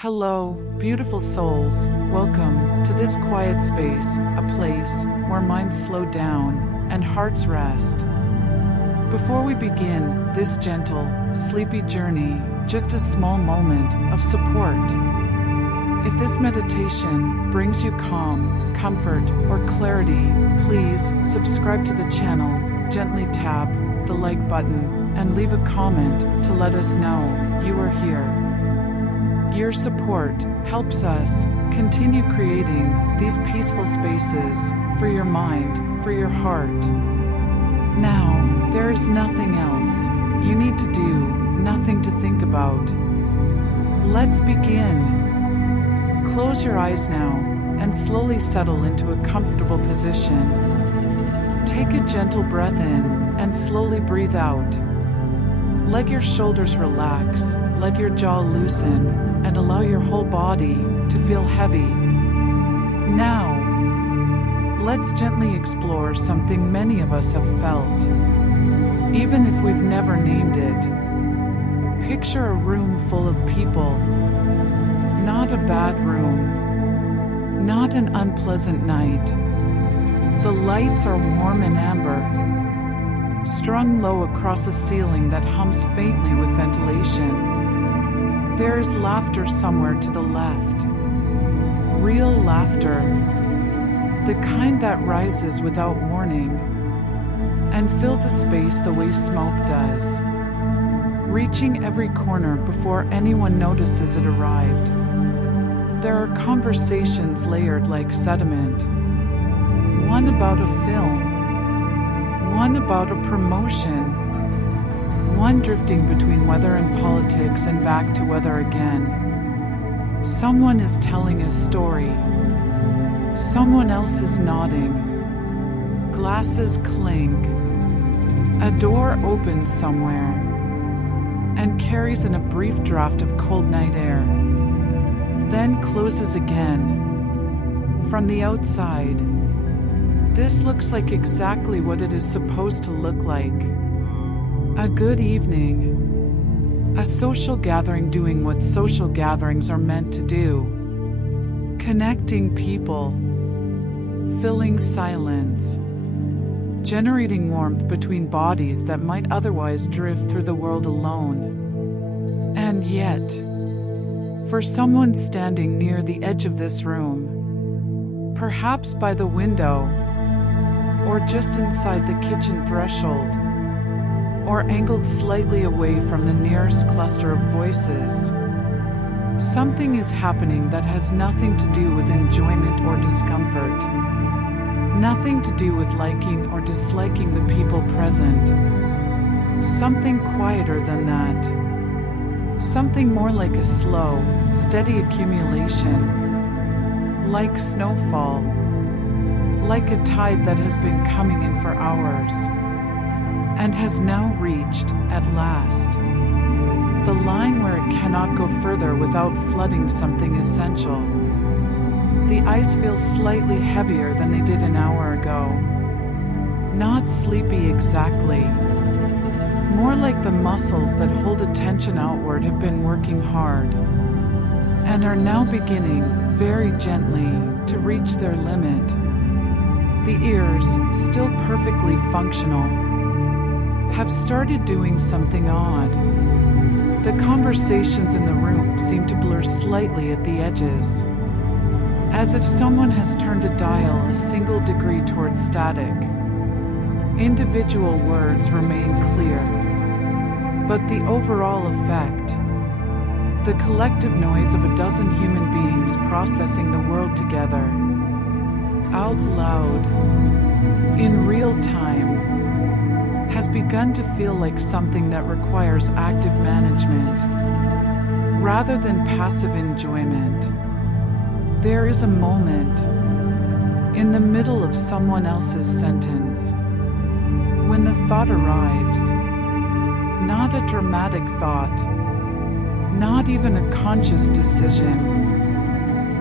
Hello, beautiful souls. Welcome to this quiet space, a place where minds slow down and hearts rest. Before we begin this gentle, sleepy journey, just a small moment of support. If this meditation brings you calm, comfort, or clarity, please subscribe to the channel, gently tap the like button, and leave a comment to let us know you are here. Your support helps us continue creating these peaceful spaces for your mind, for your heart. Now, there is nothing else you need to do, nothing to think about. Let's begin. Close your eyes now and slowly settle into a comfortable position. Take a gentle breath in and slowly breathe out. Let your shoulders relax, let your jaw loosen, and allow your whole body to feel heavy. Now, let's gently explore something many of us have felt, even if we've never named it. Picture a room full of people. Not a bad room. Not an unpleasant night. The lights are warm and amber, strung low across a ceiling that hums faintly with ventilation. There is laughter somewhere to the left. Real laughter. The kind that rises without warning and fills a space the way smoke does, reaching every corner before anyone notices it arrived. There are conversations layered like sediment. One about a film, one about a promotion, one drifting between weather and politics and back to weather again. Someone is telling a story. Someone else is nodding. Glasses clink. A door opens somewhere and carries in a brief draft of cold night air, then closes again. From the outside, this looks like exactly what it is supposed to look like. A good evening. A social gathering doing what social gatherings are meant to do. Connecting people. Filling silence. Generating warmth between bodies that might otherwise drift through the world alone. And yet, for someone standing near the edge of this room, perhaps by the window, or just inside the kitchen threshold, or angled slightly away from the nearest cluster of voices, something is happening that has nothing to do with enjoyment or discomfort, nothing to do with liking or disliking the people present. Something quieter than that. Something more like a slow, steady accumulation. Like snowfall. Like a tide that has been coming in for hours and has now reached, at last, the line where it cannot go further without flooding something essential. The eyes feel slightly heavier than they did an hour ago. Not sleepy exactly. More like the muscles that hold attention outward have been working hard and are now beginning, very gently, to reach their limit. The ears, still perfectly functional, have started doing something odd. The conversations in the room seem to blur slightly at the edges, as if someone has turned a dial a single degree towards static. Individual words remain clear, but the overall effect, the collective noise of a dozen human beings processing the world together, out loud, in real time, has begun to feel like something that requires active management, rather than passive enjoyment. There is a moment, in the middle of someone else's sentence, when the thought arrives. Not a dramatic thought, not even a conscious decision,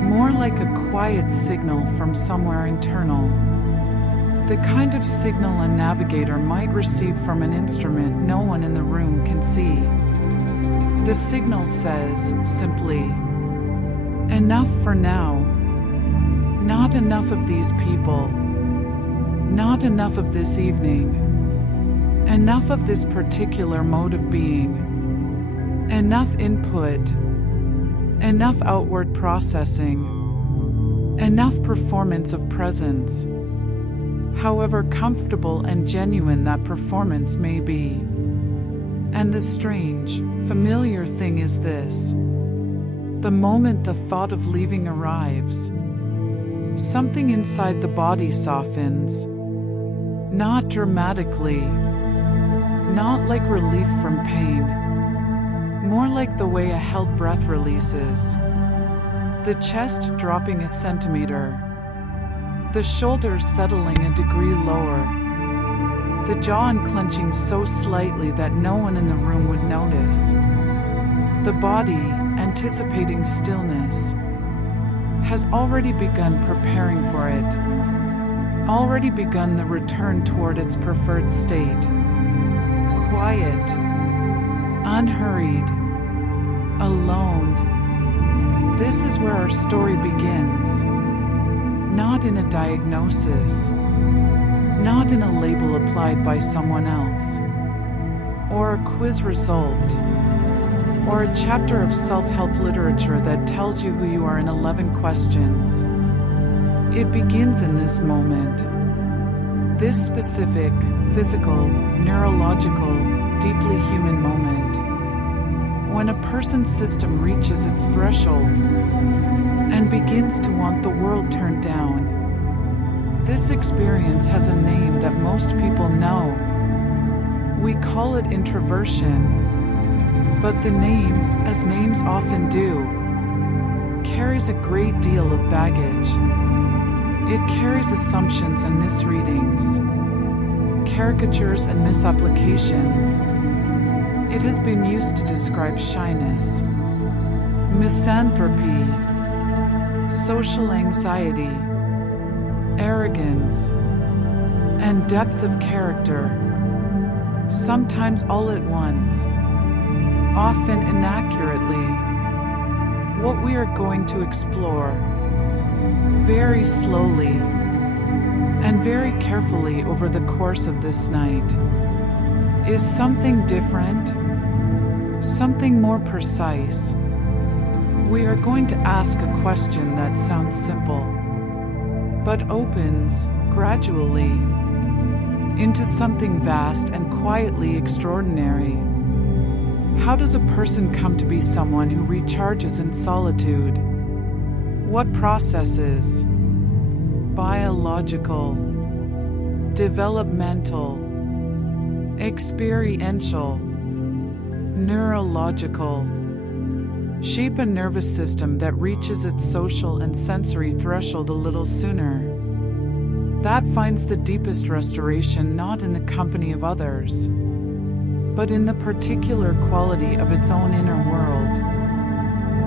more like a quiet signal from somewhere internal. The kind of signal a navigator might receive from an instrument no one in the room can see. The signal says, simply, Enough for now. Not enough of these people. Not enough of this evening. Enough of this particular mode of being. Enough input. Enough outward processing. Enough performance of presence. However comfortable and genuine that performance may be. And the strange, familiar thing is this. The moment the thought of leaving arrives, something inside the body softens. Not dramatically. Not like relief from pain. More like the way a held breath releases. The chest dropping a centimeter. The shoulders settling a degree lower. The jaw unclenching so slightly that no one in the room would notice. The body, anticipating stillness, has already begun preparing for it. Already begun the return toward its preferred state. Quiet. Unhurried. Alone. This is where our story begins. Not in a diagnosis. Not in a label applied by someone else. Or a quiz result. Or a chapter of self-help literature that tells you who you are in 11 questions. It begins in this moment. This specific, physical, neurological, deeply human moment. When a person's system reaches its threshold and begins to want the world turned down. This experience has a name that most people know. We call it introversion. But the name, as names often do, carries a great deal of baggage. It carries assumptions and misreadings, caricatures and misapplications. It has been used to describe shyness, misanthropy, social anxiety, arrogance, and depth of character, sometimes all at once, often inaccurately. What we are going to explore, very slowly and very carefully over the course of this night, is something different, something more precise. We are going to ask a question that sounds simple, but opens, gradually, into something vast and quietly extraordinary. How does a person come to be someone who recharges in solitude? What processes? Biological, developmental, experiential, neurological, shape a nervous system that reaches its social and sensory threshold a little sooner. That finds the deepest restoration not in the company of others, but in the particular quality of its own inner world.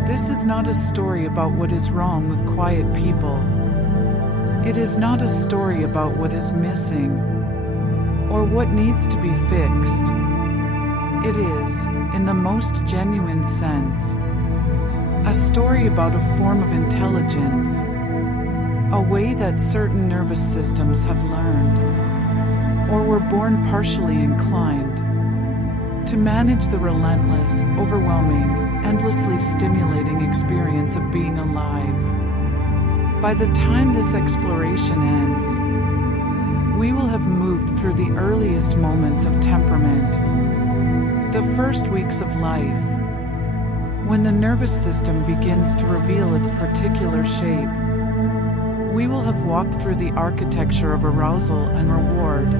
This is not a story about what is wrong with quiet people. It is not a story about what is missing or what needs to be fixed. It is, in the most genuine sense, a story about a form of intelligence, a way that certain nervous systems have learned, or were born partially inclined, to manage the relentless, overwhelming, endlessly stimulating experience of being alive. By the time this exploration ends, we will have moved through the earliest moments of temperament, the first weeks of life, when the nervous system begins to reveal its particular shape. We will have walked through the architecture of arousal and reward,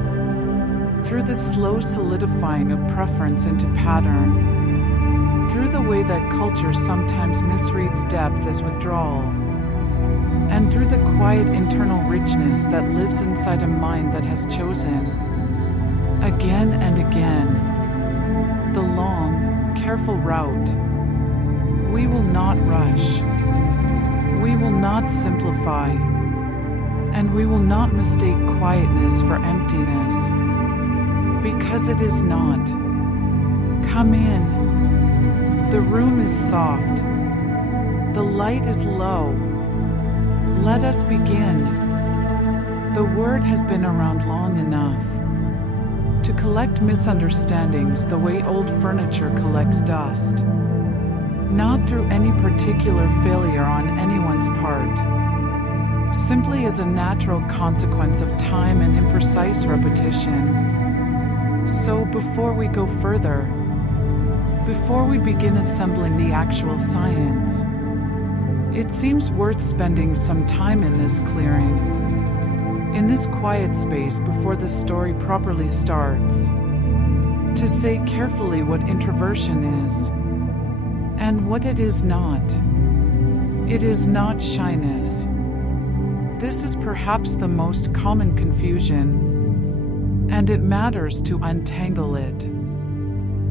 through the slow solidifying of preference into pattern, through the way that culture sometimes misreads depth as withdrawal, and through the quiet internal richness that lives inside a mind that has chosen, again and again, the long, careful route. We will not rush. We will not simplify. And we will not mistake quietness for emptiness. Because it is not. Come in. The room is soft. The light is low. Let us begin. The word has been around long enough to collect misunderstandings the way old furniture collects dust. Not through any particular failure on anyone's part, simply as a natural consequence of time and imprecise repetition. So before we go further, before we begin assembling the actual science, it seems worth spending some time in this clearing, in this quiet space before the story properly starts, to say carefully what introversion is and what it is not. It is not shyness. This is perhaps the most common confusion, and it matters to untangle it.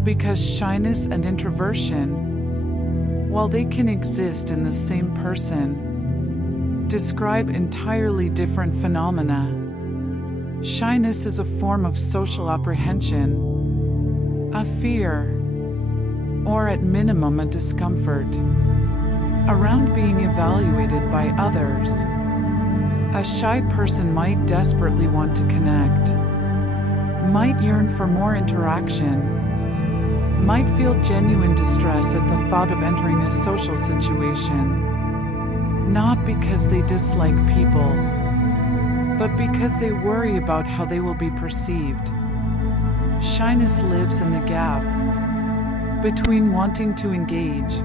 Because shyness and introversion, while they can exist in the same person, describe entirely different phenomena. Shyness is a form of social apprehension, a fear, or at minimum a discomfort around being evaluated by others. A shy person might desperately want to connect, might yearn for more interaction, might feel genuine distress at the thought of entering a social situation, not because they dislike people, but because they worry about how they will be perceived. Shyness lives in the gap between wanting to engage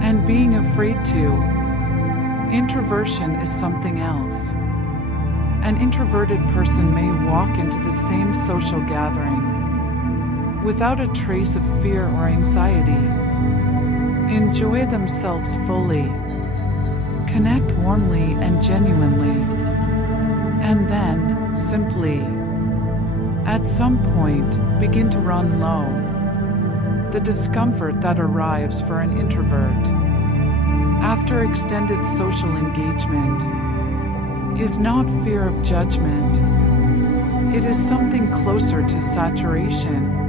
and being afraid to. Introversion is something else. An introverted person may walk into the same social gathering without a trace of fear or anxiety, enjoy themselves fully, connect warmly and genuinely, and then, simply, at some point, begin to run low. The discomfort that arrives for an introvert after extended social engagement is not fear of judgment. It is something closer to saturation,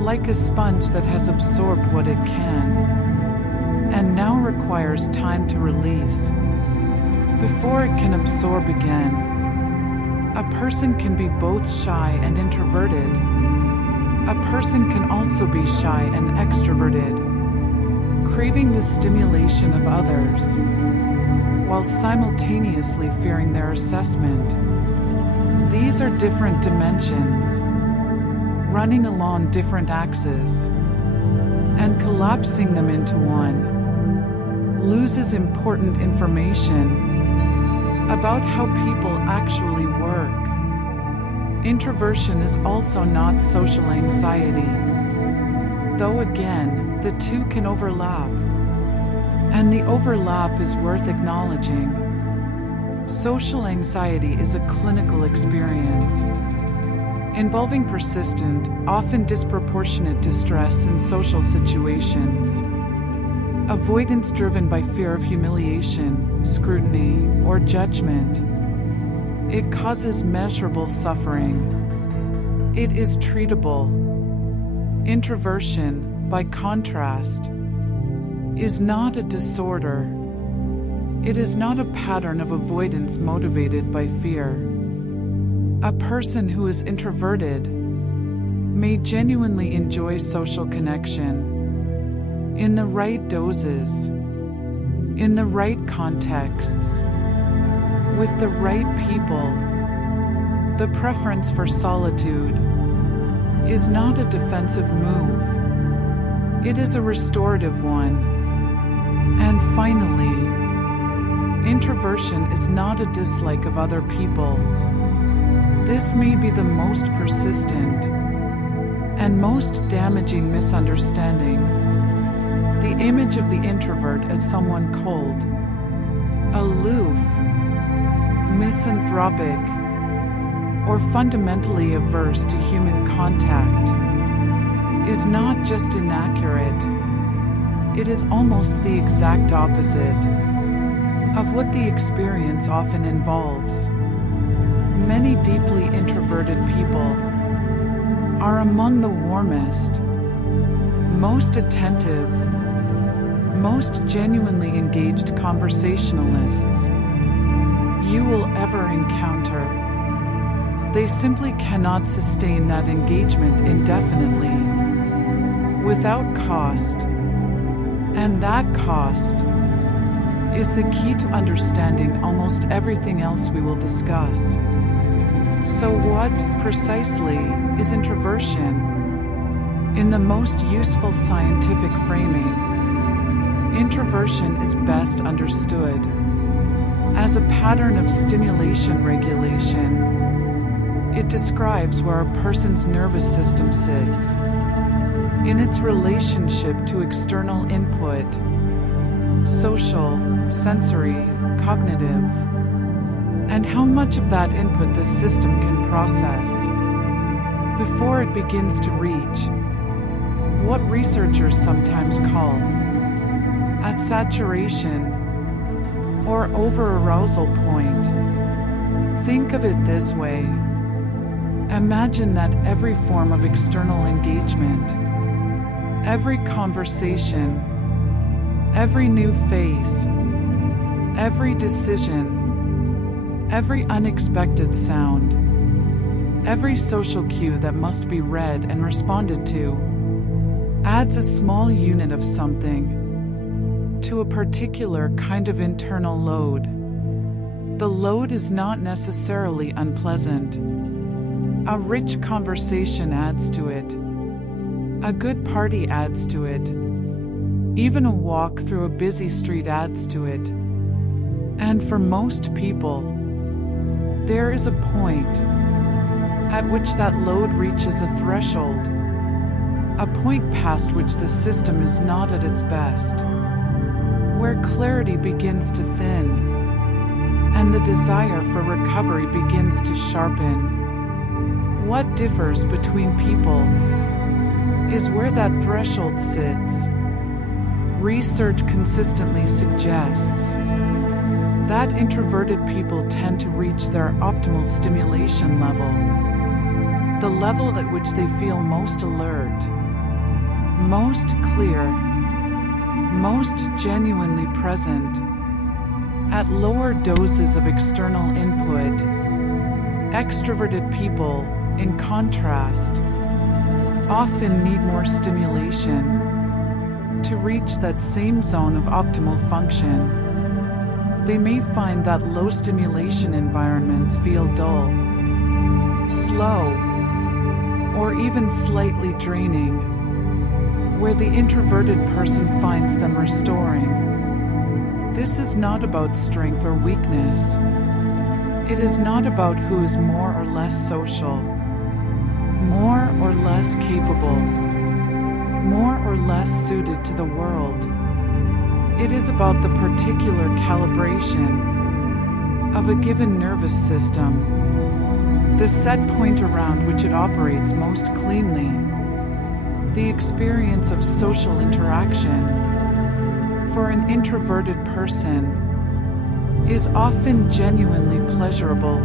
like a sponge that has absorbed what it can, and now requires time to release before it can absorb again. A person can be both shy and introverted. A person can also be shy and extroverted, craving the stimulation of others, while simultaneously fearing their assessment. These are different dimensions, running along different axes, and collapsing them into one loses important information about how people actually work. Introversion is also not social anxiety, though again, the two can overlap, and the overlap is worth acknowledging. Social anxiety is a clinical experience involving persistent, often disproportionate distress in social situations. Avoidance driven by fear of humiliation, scrutiny, or judgment. It causes measurable suffering. It is treatable. Introversion, by contrast, is not a disorder. It is not a pattern of avoidance motivated by fear. A person who is introverted may genuinely enjoy social connection in the right doses, in the right contexts, with the right people. The preference for solitude is not a defensive move. It is a restorative one. And finally, introversion is not a dislike of other people. This may be the most persistent and most damaging misunderstanding. The image of the introvert as someone cold, aloof, misanthropic, or fundamentally averse to human contact is not just inaccurate, it is almost the exact opposite of what the experience often involves. Many deeply introverted people are among the warmest, most attentive, most genuinely engaged conversationalists you will ever encounter. They simply cannot sustain that engagement indefinitely, without cost. And that cost is the key to understanding almost everything else we will discuss. So what, precisely, is introversion? In the most useful scientific framing, introversion is best understood as a pattern of stimulation regulation. It describes where a person's nervous system sits in its relationship to external input, social, sensory, cognitive, and how much of that input the system can process before it begins to reach what researchers sometimes call a saturation or over-arousal point. Think of it this way. Imagine that every form of external engagement, every conversation, every new face, every decision, every unexpected sound, every social cue that must be read and responded to, adds a small unit of something to a particular kind of internal load. The load is not necessarily unpleasant. A rich conversation adds to it. A good party adds to it. Even a walk through a busy street adds to it. And for most people, there is a point at which that load reaches a threshold, a point past which the system is not at its best, where clarity begins to thin, and the desire for recovery begins to sharpen. What differs between people is where that threshold sits. Research consistently suggests that introverted people tend to reach their optimal stimulation level, the level at which they feel most alert, most clear, most genuinely present. At lower doses of external input, extroverted people, in contrast, often need more stimulation to reach that same zone of optimal function. They may find that low stimulation environments feel dull, slow, or even slightly draining, where the introverted person finds them restoring. This is not about strength or weakness. It is not about who is more or less social, more or less capable, more or less suited to the world. It is about the particular calibration of a given nervous system, the set point around which it operates most cleanly. The experience of social interaction for an introverted person is often genuinely pleasurable.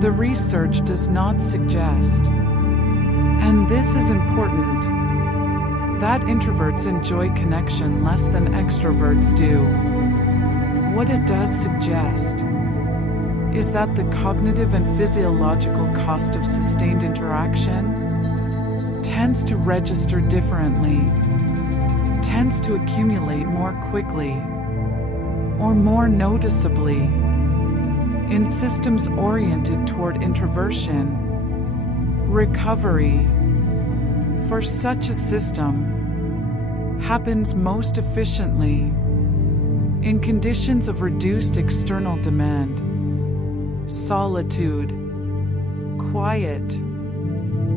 The research does not suggest, and this is important, that introverts enjoy connection less than extroverts do. What it does suggest is that the cognitive and physiological cost of sustained interaction tends to register differently, tends to accumulate more quickly or more noticeably in systems oriented toward introversion. Recovery for such a system happens most efficiently in conditions of reduced external demand, solitude, quiet,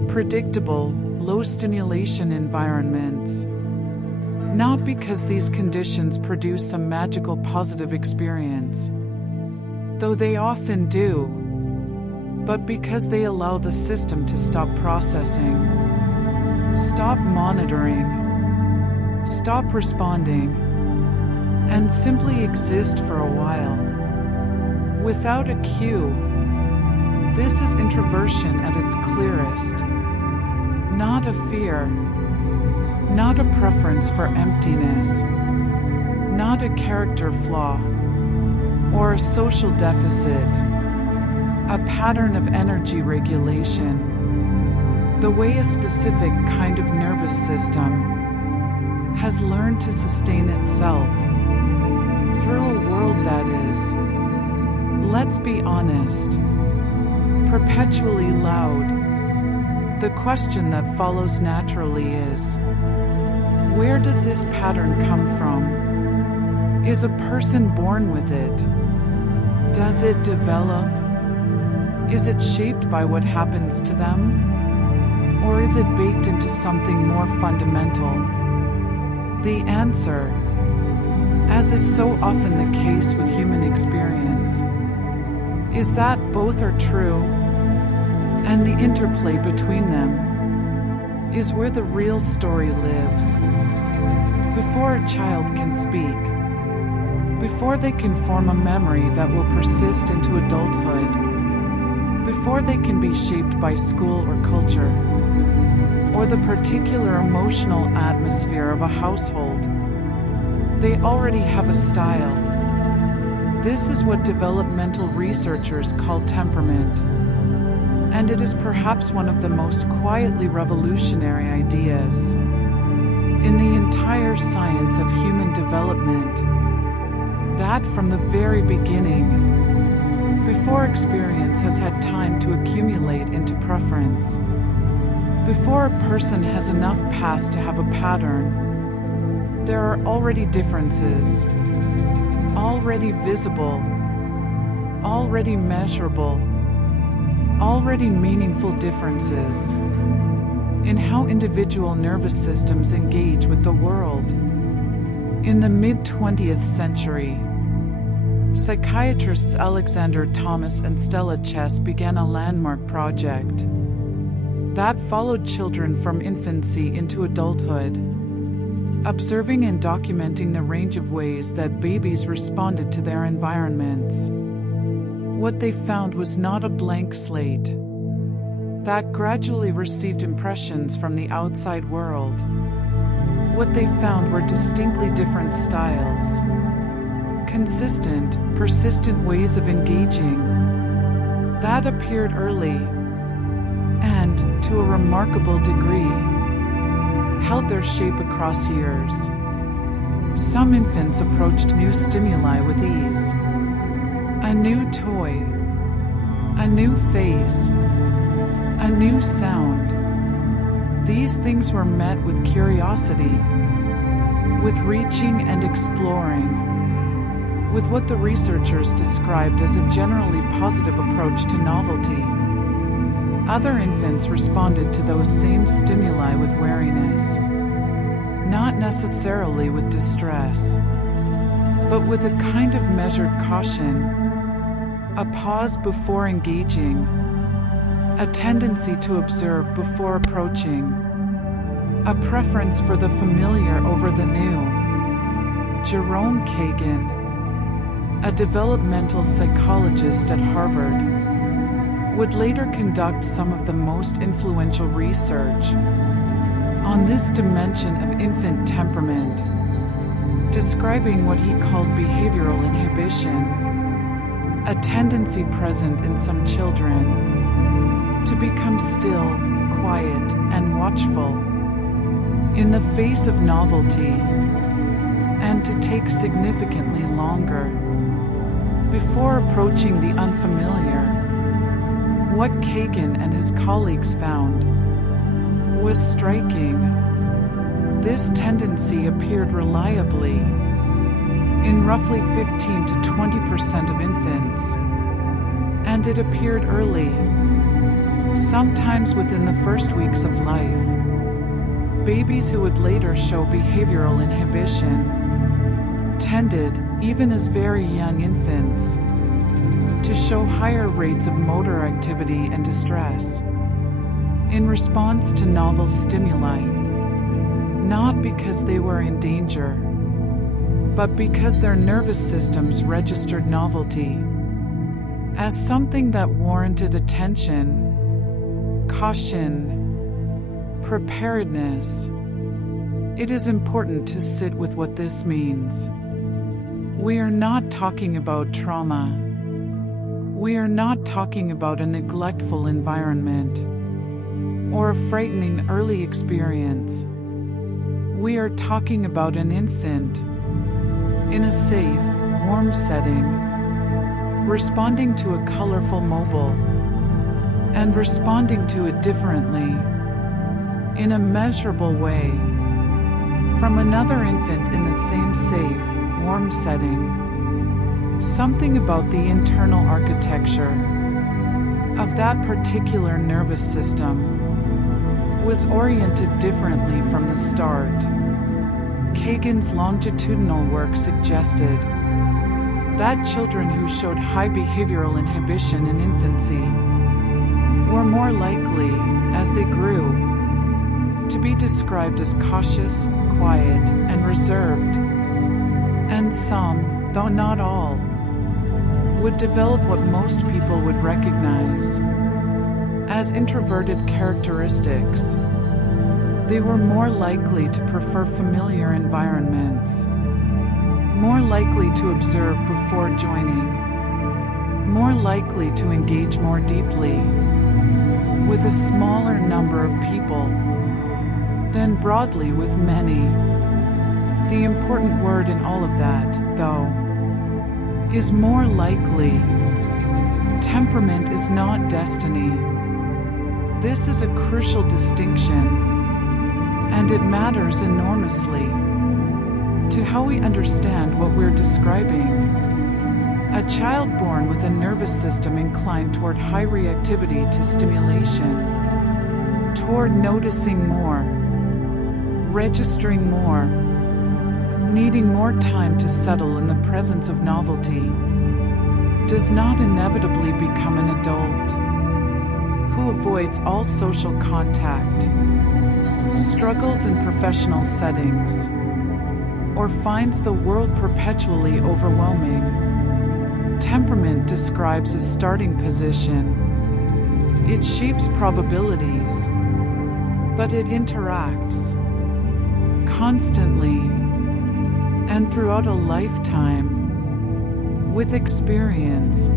predictable, low stimulation environments. Not because these conditions produce some magical positive experience, though they often do, but because they allow the system to stop processing, stop monitoring, stop responding, and simply exist for a while, without a cue. This is introversion at its clearest. Not a fear, not a preference for emptiness, not a character flaw or a social deficit, a pattern of energy regulation, the way a specific kind of nervous system has learned to sustain itself through a world that is, let's be honest, perpetually loud. The question that follows naturally is, where does this pattern come from? Is a person born with it? Does it develop? Is it shaped by what happens to them? Or is it baked into something more fundamental? The answer, as is so often the case with human experience, is that both are true, and the interplay between them is where the real story lives. Before a child can speak, before they can form a memory that will persist into adulthood, before they can be shaped by school or culture, or the particular emotional atmosphere of a household, they already have a style. This is what developmental researchers call temperament, and it is perhaps one of the most quietly revolutionary ideas in the entire science of human development, that from the very beginning, before experience has had time to accumulate into preference, before a person has enough past to have a pattern, there are already differences, already visible, already measurable, already meaningful differences in how individual nervous systems engage with the world. In the mid-20th century, psychiatrists Alexander Thomas and Stella Chess began a landmark project that followed children from infancy into adulthood, observing and documenting the range of ways that babies responded to their environments. What they found was not a blank slate that gradually received impressions from the outside world. What they found were distinctly different styles, consistent, persistent ways of engaging that appeared early and, to a remarkable degree, held their shape across years. Some infants approached new stimuli with ease. A new toy, a new face, a new sound. These things were met with curiosity, with reaching and exploring, with what the researchers described as a generally positive approach to novelty. Other infants responded to those same stimuli with wariness, not necessarily with distress, but with a kind of measured caution, a pause before engaging, a tendency to observe before approaching, a preference for the familiar over the new. Jerome Kagan, a developmental psychologist at Harvard, would later conduct some of the most influential research on this dimension of infant temperament, describing what he called behavioral inhibition, a tendency present in some children to become still, quiet, and watchful in the face of novelty, and to take significantly longer before approaching the unfamiliar. What Kagan and his colleagues found was striking. This tendency appeared reliably in roughly 15 to 20% of infants, and it appeared early, sometimes within the first weeks of life. Babies who would later show behavioral inhibition tended, even as very young infants, to show higher rates of motor activity and distress in response to novel stimuli, not because they were in danger, but because their nervous systems registered novelty as something that warranted attention, caution, preparedness. It is important to sit with what this means. We are not talking about trauma. We are not talking about a neglectful environment or a frightening early experience. We are talking about an infant in a safe, warm setting, responding to a colorful mobile and responding to it differently, in a measurable way, from another infant in the same safe, warm setting. Something about the internal architecture of that particular nervous system was oriented differently from the start. Kagan's longitudinal work suggested that children who showed high behavioral inhibition in infancy were more likely, as they grew, to be described as cautious, quiet, and reserved. And some, though not all, would develop what most people would recognize as introverted characteristics. They were more likely to prefer familiar environments, more likely to observe before joining, more likely to engage more deeply with a smaller number of people than broadly with many. The important word in all of that, though, is more likely. Temperament is not destiny. This is a crucial distinction, and it matters enormously to how we understand what we're describing. A child born with a nervous system inclined toward high reactivity to stimulation, toward noticing more, registering more, needing more time to settle in the presence of novelty, does not inevitably become an adult who avoids all social contact, struggles in professional settings, or finds the world perpetually overwhelming. Temperament describes a starting position. It shapes probabilities, but it interacts constantly and throughout a lifetime with experience,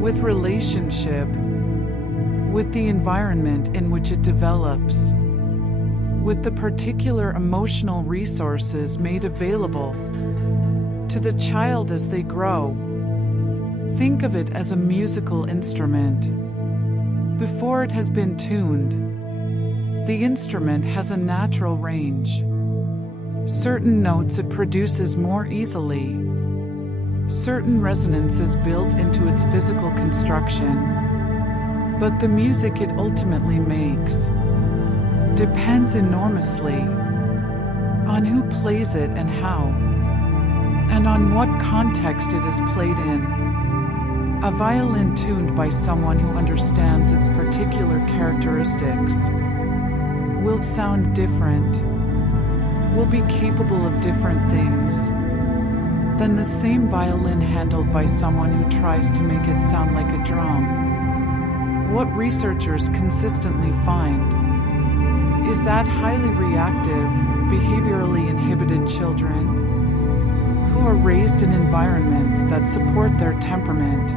with relationship, with the environment in which it develops, with the particular emotional resources made available to the child as they grow. Think of it as a musical instrument. Before it has been tuned, the instrument has a natural range. Certain notes it produces more easily, certain resonances built into its physical construction, but the music it ultimately makes depends enormously on who plays it and how, and on what context it is played in. A violin tuned by someone who understands its particular characteristics will sound different, will be capable of different things than the same violin handled by someone who tries to make it sound like a drum. What researchers consistently find is that highly reactive, behaviorally inhibited children who are raised in environments that support their temperament,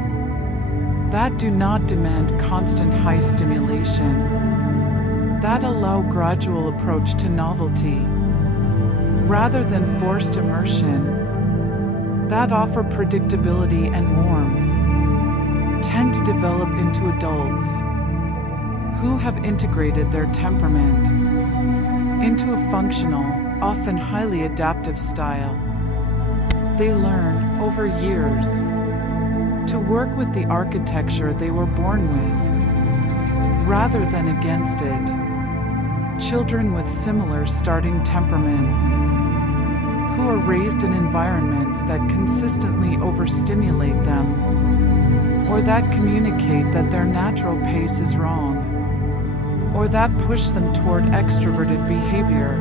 that do not demand constant high stimulation, that allow gradual approach to novelty rather than forced immersion, that offer predictability and warmth, tend to develop into adults who have integrated their temperament into a functional, often highly adaptive style. They learn, over years, to work with the architecture they were born with, rather than against it. Children with similar starting temperaments, who are raised in environments that consistently overstimulate them, or that communicate that their natural pace is wrong, or that push them toward extroverted behavior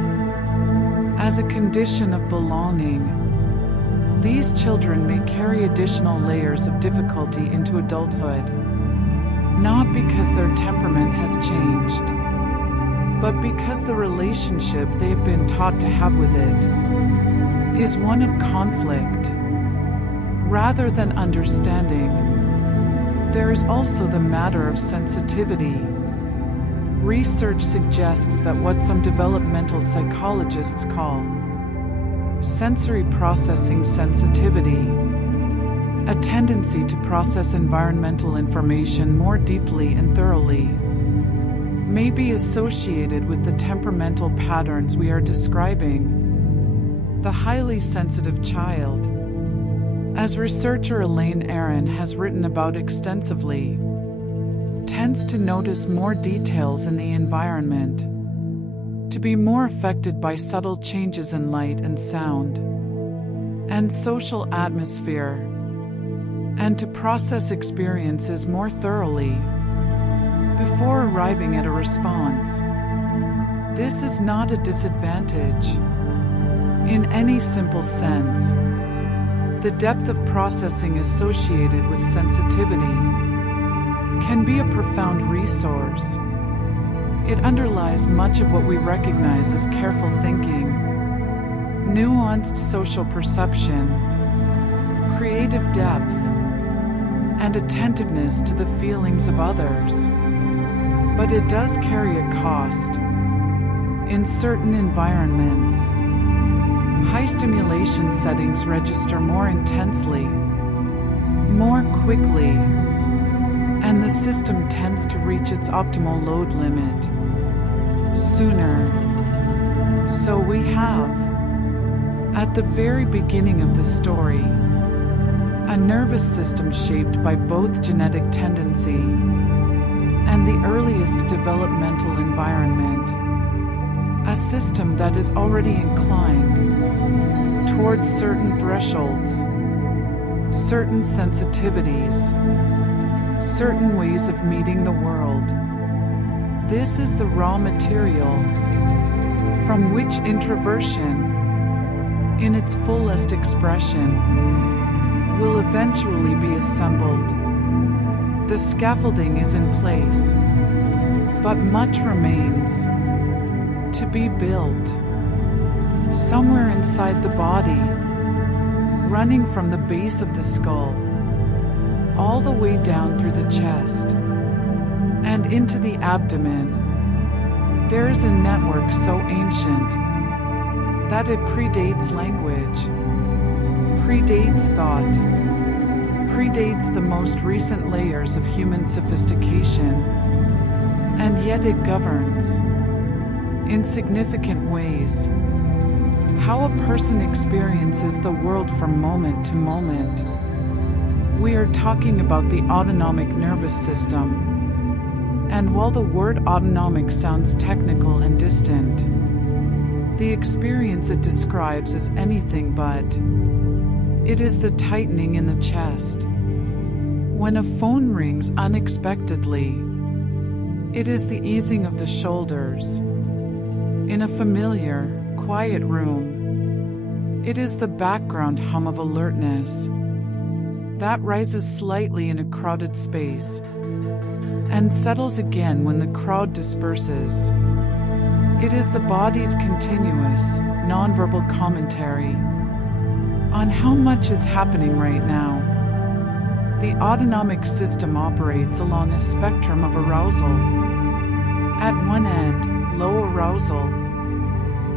as a condition of belonging. These children may carry additional layers of difficulty into adulthood, not because their temperament has changed, but because the relationship they have been taught to have with it is one of conflict, rather than understanding. There is also the matter of sensitivity. Research suggests that what some developmental psychologists call sensory processing sensitivity, a tendency to process environmental information more deeply and thoroughly, may be associated with the temperamental patterns we are describing. The highly sensitive child, as researcher Elaine Aron has written about extensively, tends to notice more details in the environment, to be more affected by subtle changes in light and sound, and social atmosphere, and to process experiences more thoroughly before arriving at a response. This is not a disadvantage. In any simple sense, the depth of processing associated with sensitivity can be a profound resource. It underlies much of what we recognize as careful thinking, nuanced social perception, creative depth, and attentiveness to the feelings of others. But it does carry a cost. In certain environments, high stimulation settings register more intensely, more quickly, and the system tends to reach its optimal load limit sooner. So we have, at the very beginning of the story, a nervous system shaped by both genetic tendency and the earliest developmental environment, a system that is already inclined towards certain thresholds, certain sensitivities, certain ways of meeting the world. This is the raw material from which introversion, in its fullest expression, will eventually be assembled. The scaffolding is in place, but much remains to be built. Somewhere inside the body, running from the base of the skull, all the way down through the chest, and into the abdomen, there is a network so ancient that it predates language, predates thought, predates the most recent layers of human sophistication, and yet it governs, in significant ways, how a person experiences the world from moment to moment. We are talking about the autonomic nervous system. And while the word autonomic sounds technical and distant, the experience it describes is anything but. It is the tightening in the chest. When a phone rings unexpectedly, it is the easing of the shoulders. In a familiar, quiet room, it is the background hum of alertness that rises slightly in a crowded space and settles again when the crowd disperses. It is the body's continuous, nonverbal commentary on how much is happening right now. The autonomic system operates along a spectrum of arousal. At one end, low arousal,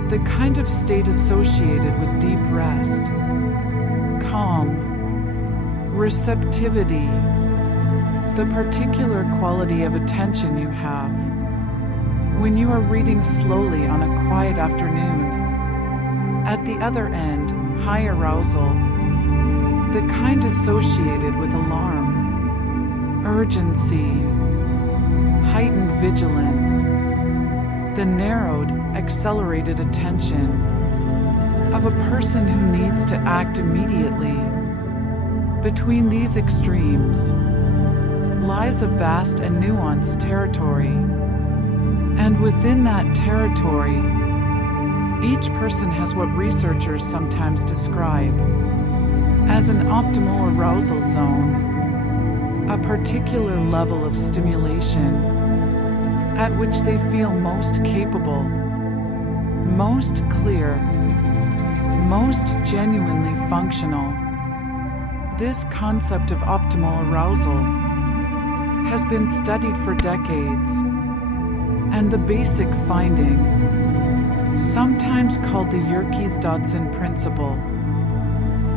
the kind of state associated with deep rest, calm, receptivity, the particular quality of attention you have when you are reading slowly on a quiet afternoon. At the other end, high arousal, the kind associated with alarm, urgency, heightened vigilance, the narrowed, accelerated attention of a person who needs to act immediately. Between these extremes lies a vast and nuanced territory, and within that territory, each person has what researchers sometimes describe as an optimal arousal zone, a particular level of stimulation at which they feel most capable, most clear, most genuinely functional. This concept of optimal arousal has been studied for decades, and the basic finding, sometimes called the Yerkes-Dodson principle,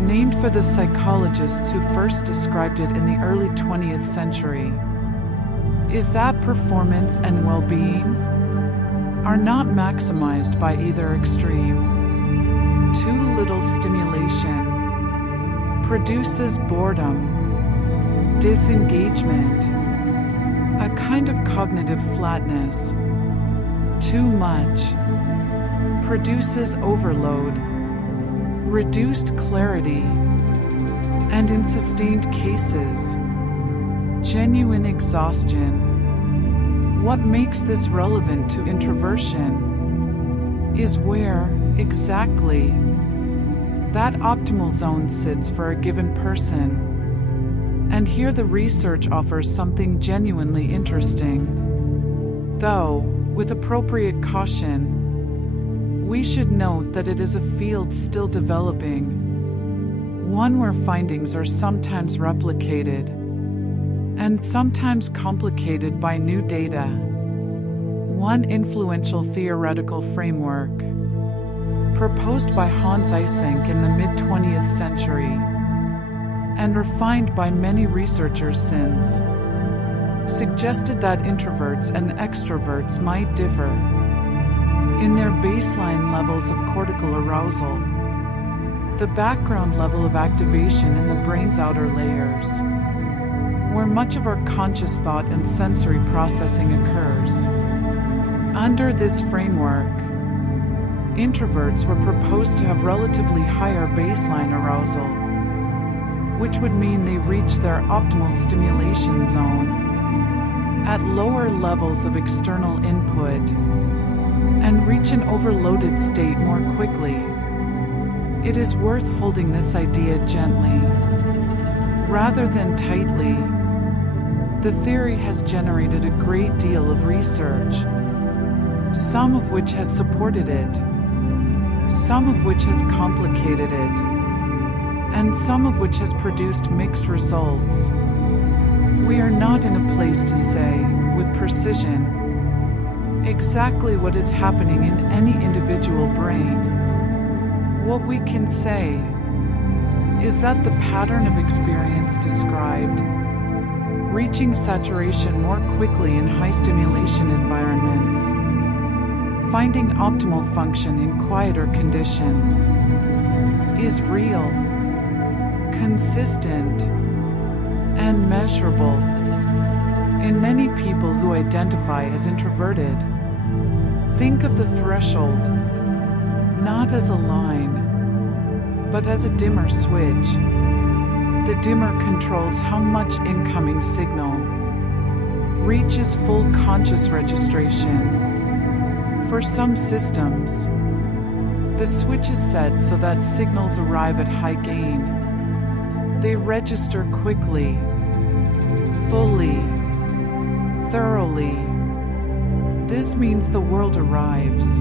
named for the psychologists who first described it in the early 20th century, is that performance and well-being are not maximized by either extreme. Too little stimulation produces boredom, disengagement, a kind of cognitive flatness. Too much produces overload, reduced clarity, and in sustained cases, genuine exhaustion. What makes this relevant to introversion is where, exactly, that optimal zone sits for a given person. And here the research offers something genuinely interesting. Though, with appropriate caution, we should note that it is a field still developing, one where findings are sometimes replicated and sometimes complicated by new data. One influential theoretical framework, proposed by Hans Eysenck in the mid-20th century, and refined by many researchers since, suggested that introverts and extroverts might differ in their baseline levels of cortical arousal, the background level of activation in the brain's outer layers, where much of our conscious thought and sensory processing occurs. Under this framework, introverts were proposed to have relatively higher baseline arousal, which would mean they reach their optimal stimulation zone at lower levels of external input and reach an overloaded state more quickly. It is worth holding this idea gently, rather than tightly. The theory has generated a great deal of research, some of which has supported it, some of which has complicated it, and some of which has produced mixed results. We are not in a place to say, with precision, exactly what is happening in any individual brain. What we can say is that the pattern of experience described, reaching saturation more quickly in high stimulation environments, finding optimal function in quieter conditions, is real, consistent, and measurable. In many people who identify as introverted, think of the threshold not as a line, but as a dimmer switch. The dimmer controls how much incoming signal reaches full conscious registration. For some systems, the switch is set so that signals arrive at high gain. They register quickly, fully, thoroughly. This means the world arrives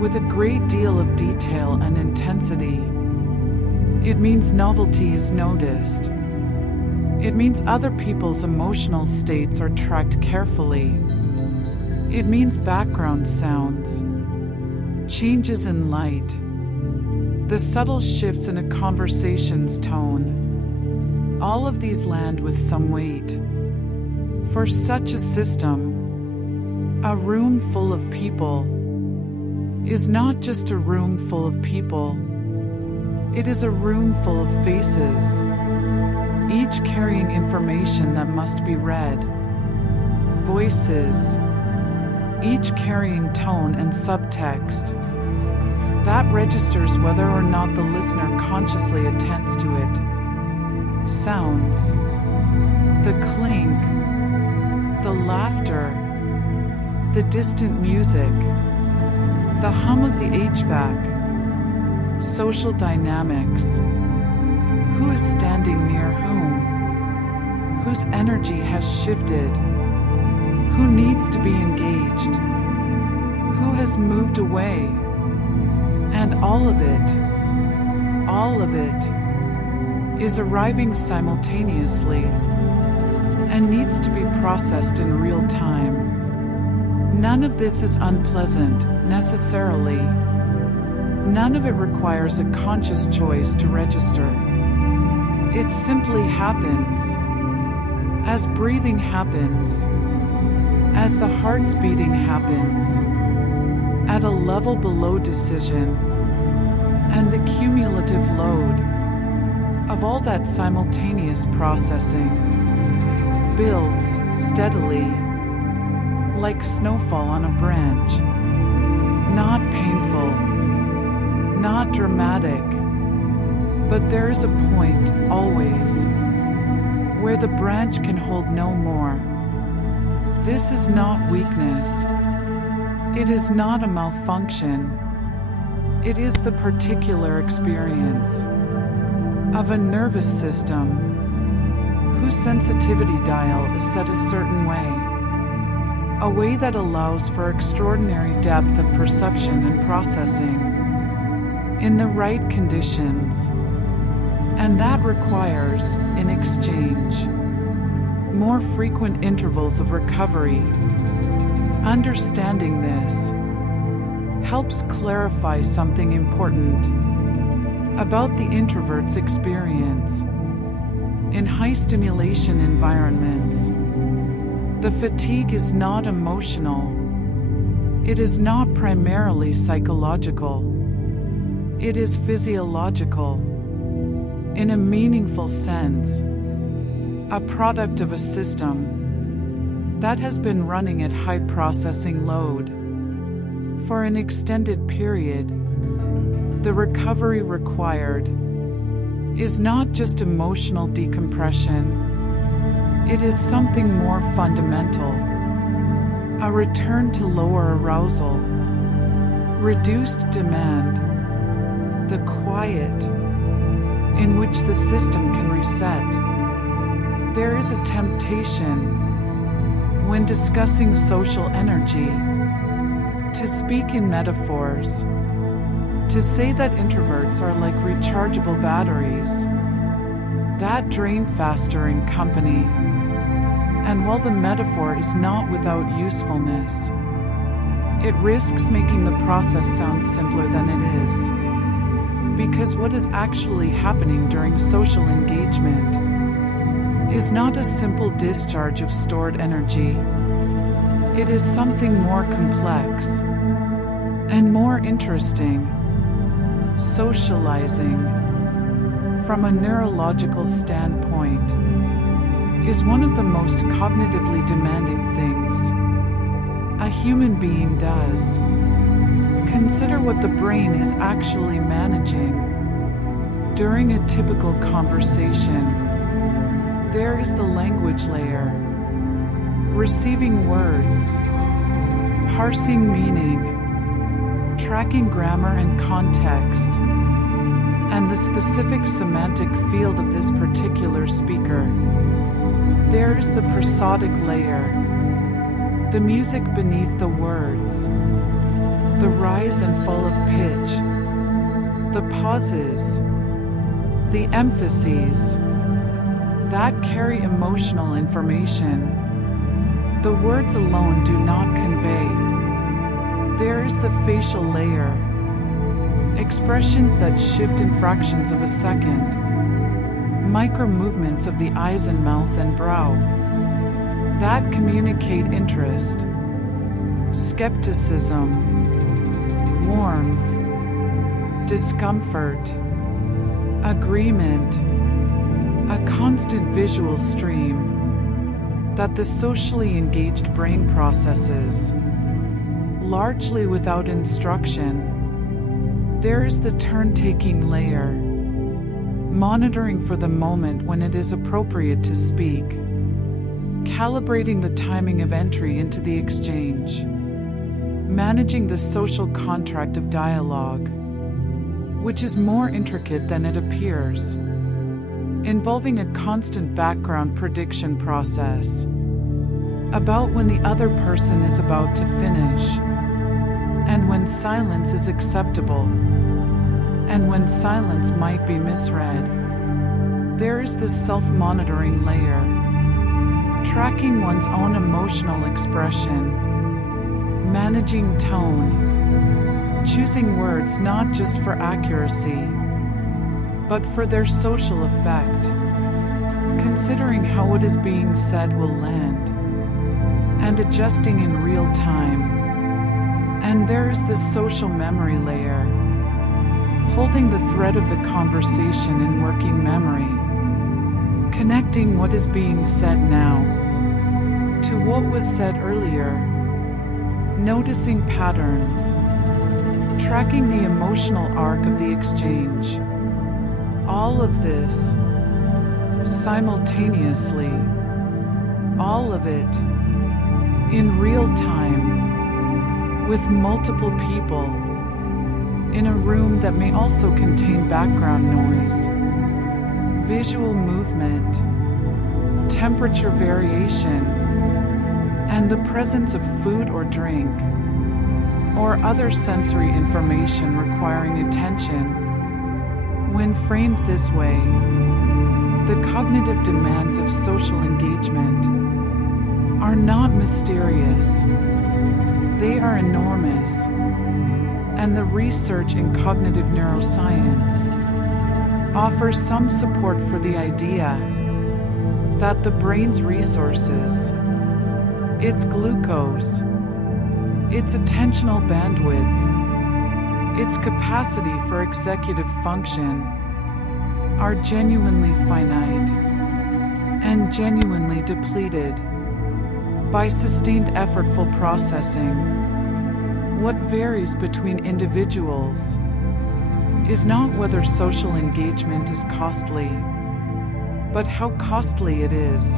with a great deal of detail and intensity. It means novelty is noticed. It means other people's emotional states are tracked carefully. It means background sounds, changes in light, the subtle shifts in a conversation's tone. All of these land with some weight. For such a system, a room full of people is not just a room full of people. It is a room full of faces, each carrying information that must be read. Voices, each carrying tone and subtext that registers whether or not the listener consciously attends to it. Sounds, the clink, the laughter, the distant music, the hum of the HVAC, social dynamics. Who is standing near whom? Whose energy has shifted? Who needs to be engaged? Who has moved away? And all of it is arriving simultaneously and needs to be processed in real time. None of this is unpleasant, necessarily. None of it requires a conscious choice to register. It simply happens. As breathing happens, as the heart's beating happens, at a level below decision, and the cumulative load of all that simultaneous processing builds steadily, like snowfall on a branch. Not painful, not dramatic, but there is a point, always, where the branch can hold no more. This is not weakness. It is not a malfunction. It is the particular experience of a nervous system whose sensitivity dial is set a certain way, a way that allows for extraordinary depth of perception and processing in the right conditions. And that requires, in exchange, more frequent intervals of recovery. Understanding this helps clarify something important about the introvert's experience. In high stimulation environments, the fatigue is not emotional. It is not primarily psychological. It is physiological. In a meaningful sense, a product of a system that has been running at high processing load for an extended period. The recovery required is not just emotional decompression, it is something more fundamental, a return to lower arousal, reduced demand, the quiet in which the system can reset. There is a temptation, when discussing social energy, to speak in metaphors, to say that introverts are like rechargeable batteries that drain faster in company. And while the metaphor is not without usefulness, it risks making the process sound simpler than it is. Because what is actually happening during social engagement is not a simple discharge of stored energy. It is something more complex and more interesting. Socializing, from a neurological standpoint, is one of the most cognitively demanding things a human being does. Consider what the brain is actually managing. During a typical conversation, there is the language layer, receiving words, parsing meaning, tracking grammar and context, and the specific semantic field of this particular speaker. There is the prosodic layer, the music beneath the words, the rise and fall of pitch, the pauses, the emphases that carry emotional information. The words alone do not convey. There is the facial layer, expressions that shift in fractions of a second, micro-movements of the eyes and mouth and brow that communicate interest, skepticism, warmth, discomfort, agreement, a constant visual stream that the socially engaged brain processes, largely without instruction. There is the turn-taking layer, monitoring for the moment when it is appropriate to speak, calibrating the timing of entry into the exchange, managing the social contract of dialogue, which is more intricate than it appears, involving a constant background prediction process about when the other person is about to finish, and when silence is acceptable, and when silence might be misread. There is the self-monitoring layer, tracking one's own emotional expression, managing tone, choosing words not just for accuracy, but for their social effect, considering how what is being said will land, and adjusting in real time. And there is the social memory layer, holding the thread of the conversation in working memory, connecting what is being said now to what was said earlier, noticing patterns, tracking the emotional arc of the exchange. All of this simultaneously, all of it in real time, with multiple people in a room that may also contain background noise, visual movement, temperature variation, and the presence of food or drink, or other sensory information requiring attention. When framed this way, the cognitive demands of social engagement are not mysterious. They are enormous, and the research in cognitive neuroscience offers some support for the idea that the brain's resources, its glucose, its attentional bandwidth, its capacity for executive function are genuinely finite and genuinely depleted by sustained effortful processing. What varies between individuals is not whether social engagement is costly, but how costly it is,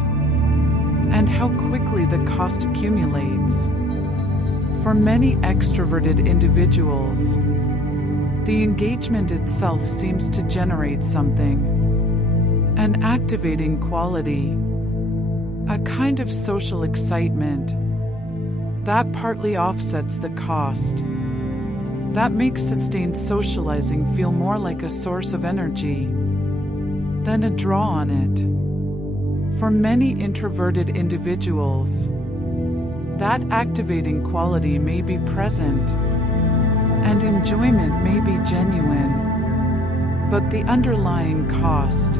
and how quickly the cost accumulates. For many extroverted individuals, the engagement itself seems to generate something, an activating quality, a kind of social excitement that partly offsets the cost, that makes sustained socializing feel more like a source of energy than a draw on it. For many introverted individuals, that activating quality may be present, and enjoyment may be genuine, but the underlying cost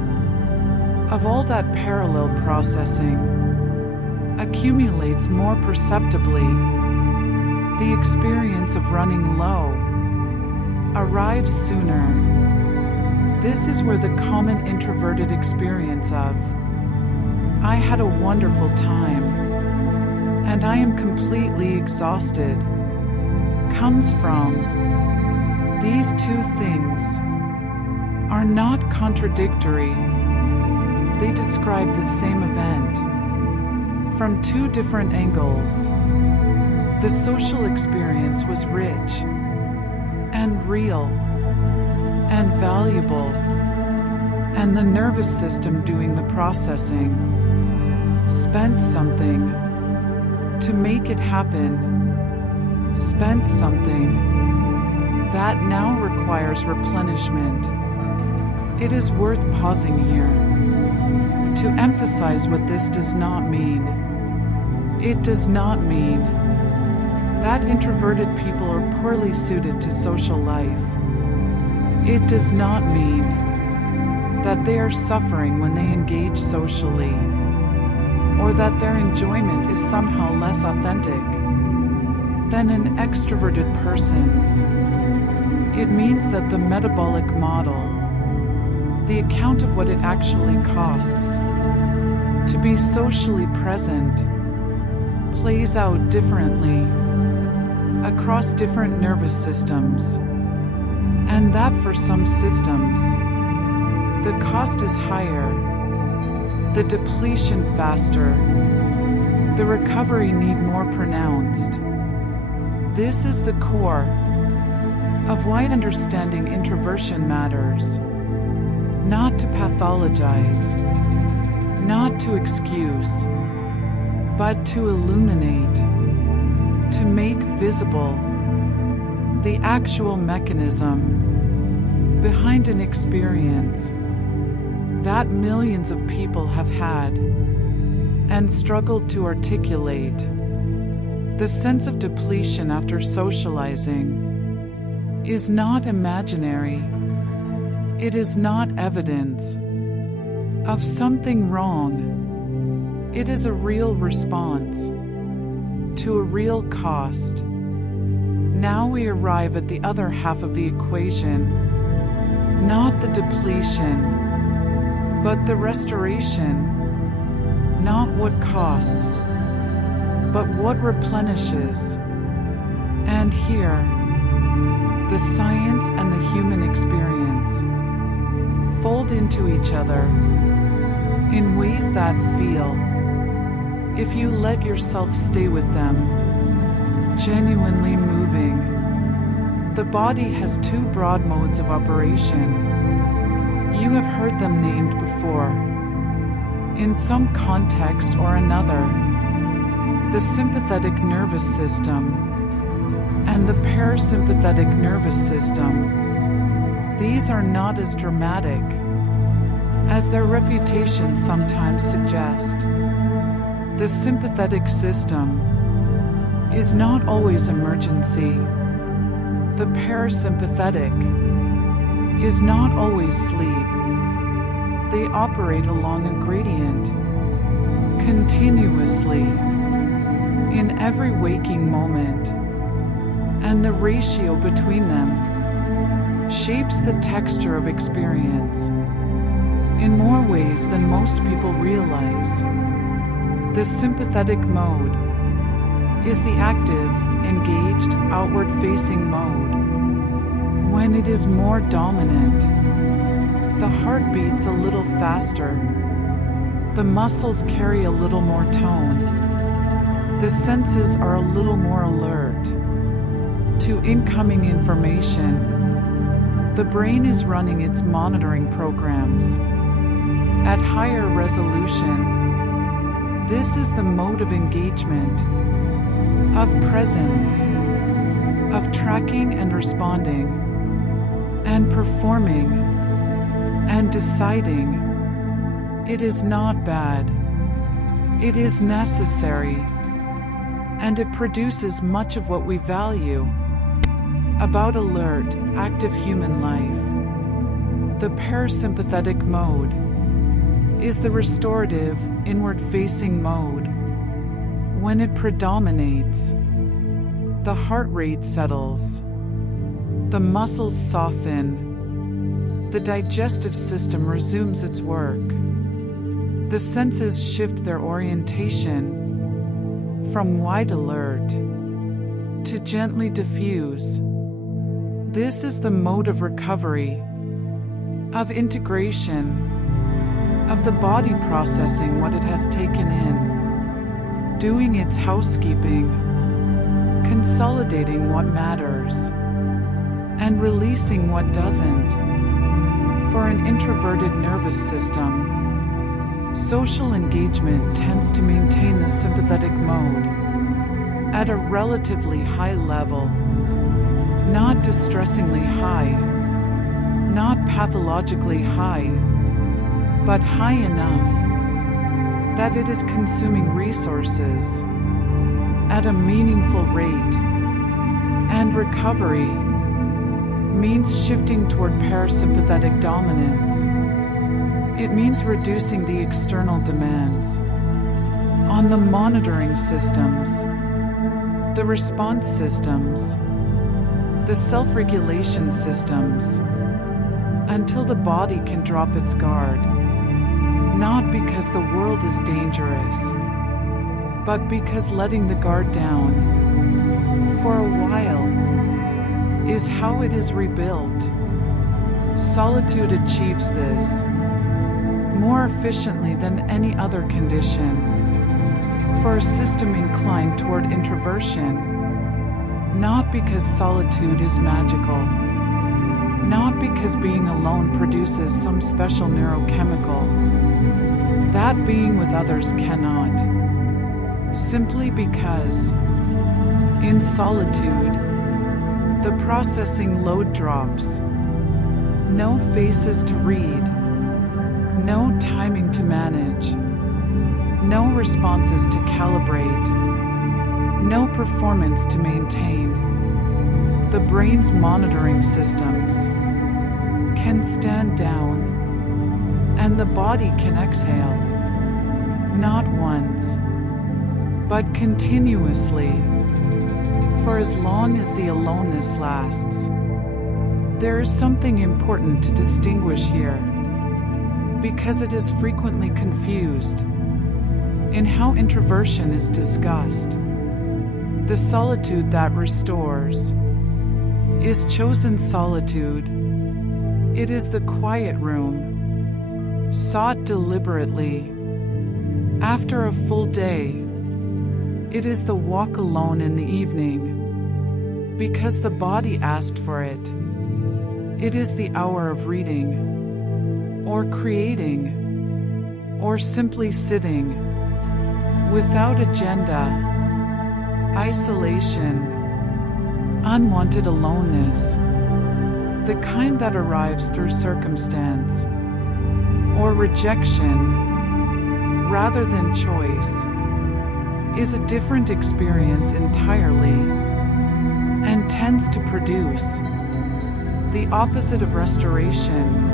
of all that parallel processing accumulates more perceptibly. The experience of running low arrives sooner. This is where the common introverted experience of "I had a wonderful time and I am completely exhausted" comes from. These two things are not contradictory. They describe the same event from two different angles. The social experience was rich and real and valuable, and the nervous system doing the processing spent something to make it happen, spent something that now requires replenishment. It is worth pausing here to emphasize what this does not mean. It does not mean that introverted people are poorly suited to social life. It does not mean that they are suffering when they engage socially, or that their enjoyment is somehow less authentic than an extroverted person's. It means that the metabolic model, the account of what it actually costs to be socially present, plays out differently across different nervous systems, and that for some systems, the cost is higher, the depletion faster, the recovery need more pronounced. This is the core of why understanding introversion matters. Not to pathologize, not to excuse, but to illuminate, to make visible the actual mechanism behind an experience that millions of people have had and struggled to articulate. The sense of depletion after socializing is not imaginary. It is not evidence of something wrong. It is a real response to a real cost. Now we arrive at the other half of the equation. Not the depletion, but the restoration. Not what costs, but what replenishes. And here, the science and the human experience fold into each other in ways that feel, if you let yourself stay with them, genuinely moving. The body has two broad modes of operation. You have heard them named before, in some context or another: the sympathetic nervous system and the parasympathetic nervous system. These are not as dramatic as their reputation sometimes suggests. The sympathetic system is not always emergency. The parasympathetic is not always sleep. They operate along a gradient, continuously, in every waking moment, and the ratio between them shapes the texture of experience in more ways than most people realize. The sympathetic mode is the active, engaged, outward-facing mode. When it is more dominant, the heart beats a little faster, the muscles carry a little more tone, the senses are a little more alert to incoming information. The brain is running its monitoring programs at higher resolution. This is the mode of engagement, of presence, of tracking and responding, and performing, and deciding. It is not bad. It is necessary. And it produces much of what we value about alert, active human life. The parasympathetic mode is the restorative, inward-facing mode. When it predominates, the heart rate settles, the muscles soften, the digestive system resumes its work, the senses shift their orientation from wide alert to gently diffuse. This is the mode of recovery, of integration, of the body processing what it has taken in, doing its housekeeping, consolidating what matters, and releasing what doesn't. For an introverted nervous system, social engagement tends to maintain the sympathetic mode at a relatively high level, not distressingly high, not pathologically high, but high enough that it is consuming resources at a meaningful rate. And recovery means shifting toward parasympathetic dominance. It means reducing the external demands on the monitoring systems, the response systems, the self-regulation systems, until the body can drop its guard. Not because the world is dangerous, but because letting the guard down for a while is how it is rebuilt. Solitude achieves this more efficiently than any other condition. For a system inclined toward introversion, not because solitude is magical, not because being alone produces some special neurochemical that being with others cannot, simply because, in solitude, the processing load drops. No faces to read, No timing to manage. No responses to calibrate. No performance to maintain. The brain's monitoring systems can stand down, and the body can exhale. Not once, but continuously, for as long as the aloneness lasts. There is something important to distinguish here, because it is frequently confused in how introversion is discussed. The solitude that restores is chosen solitude. It is the quiet room, sought deliberately. After a full day, it is the walk alone in the evening, because the body asked for it. It is the hour of reading, or creating, or simply sitting, without agenda. Isolation, unwanted aloneness, the kind that arrives through circumstance, or rejection, rather than choice, is a different experience entirely, and tends to produce the opposite of restoration.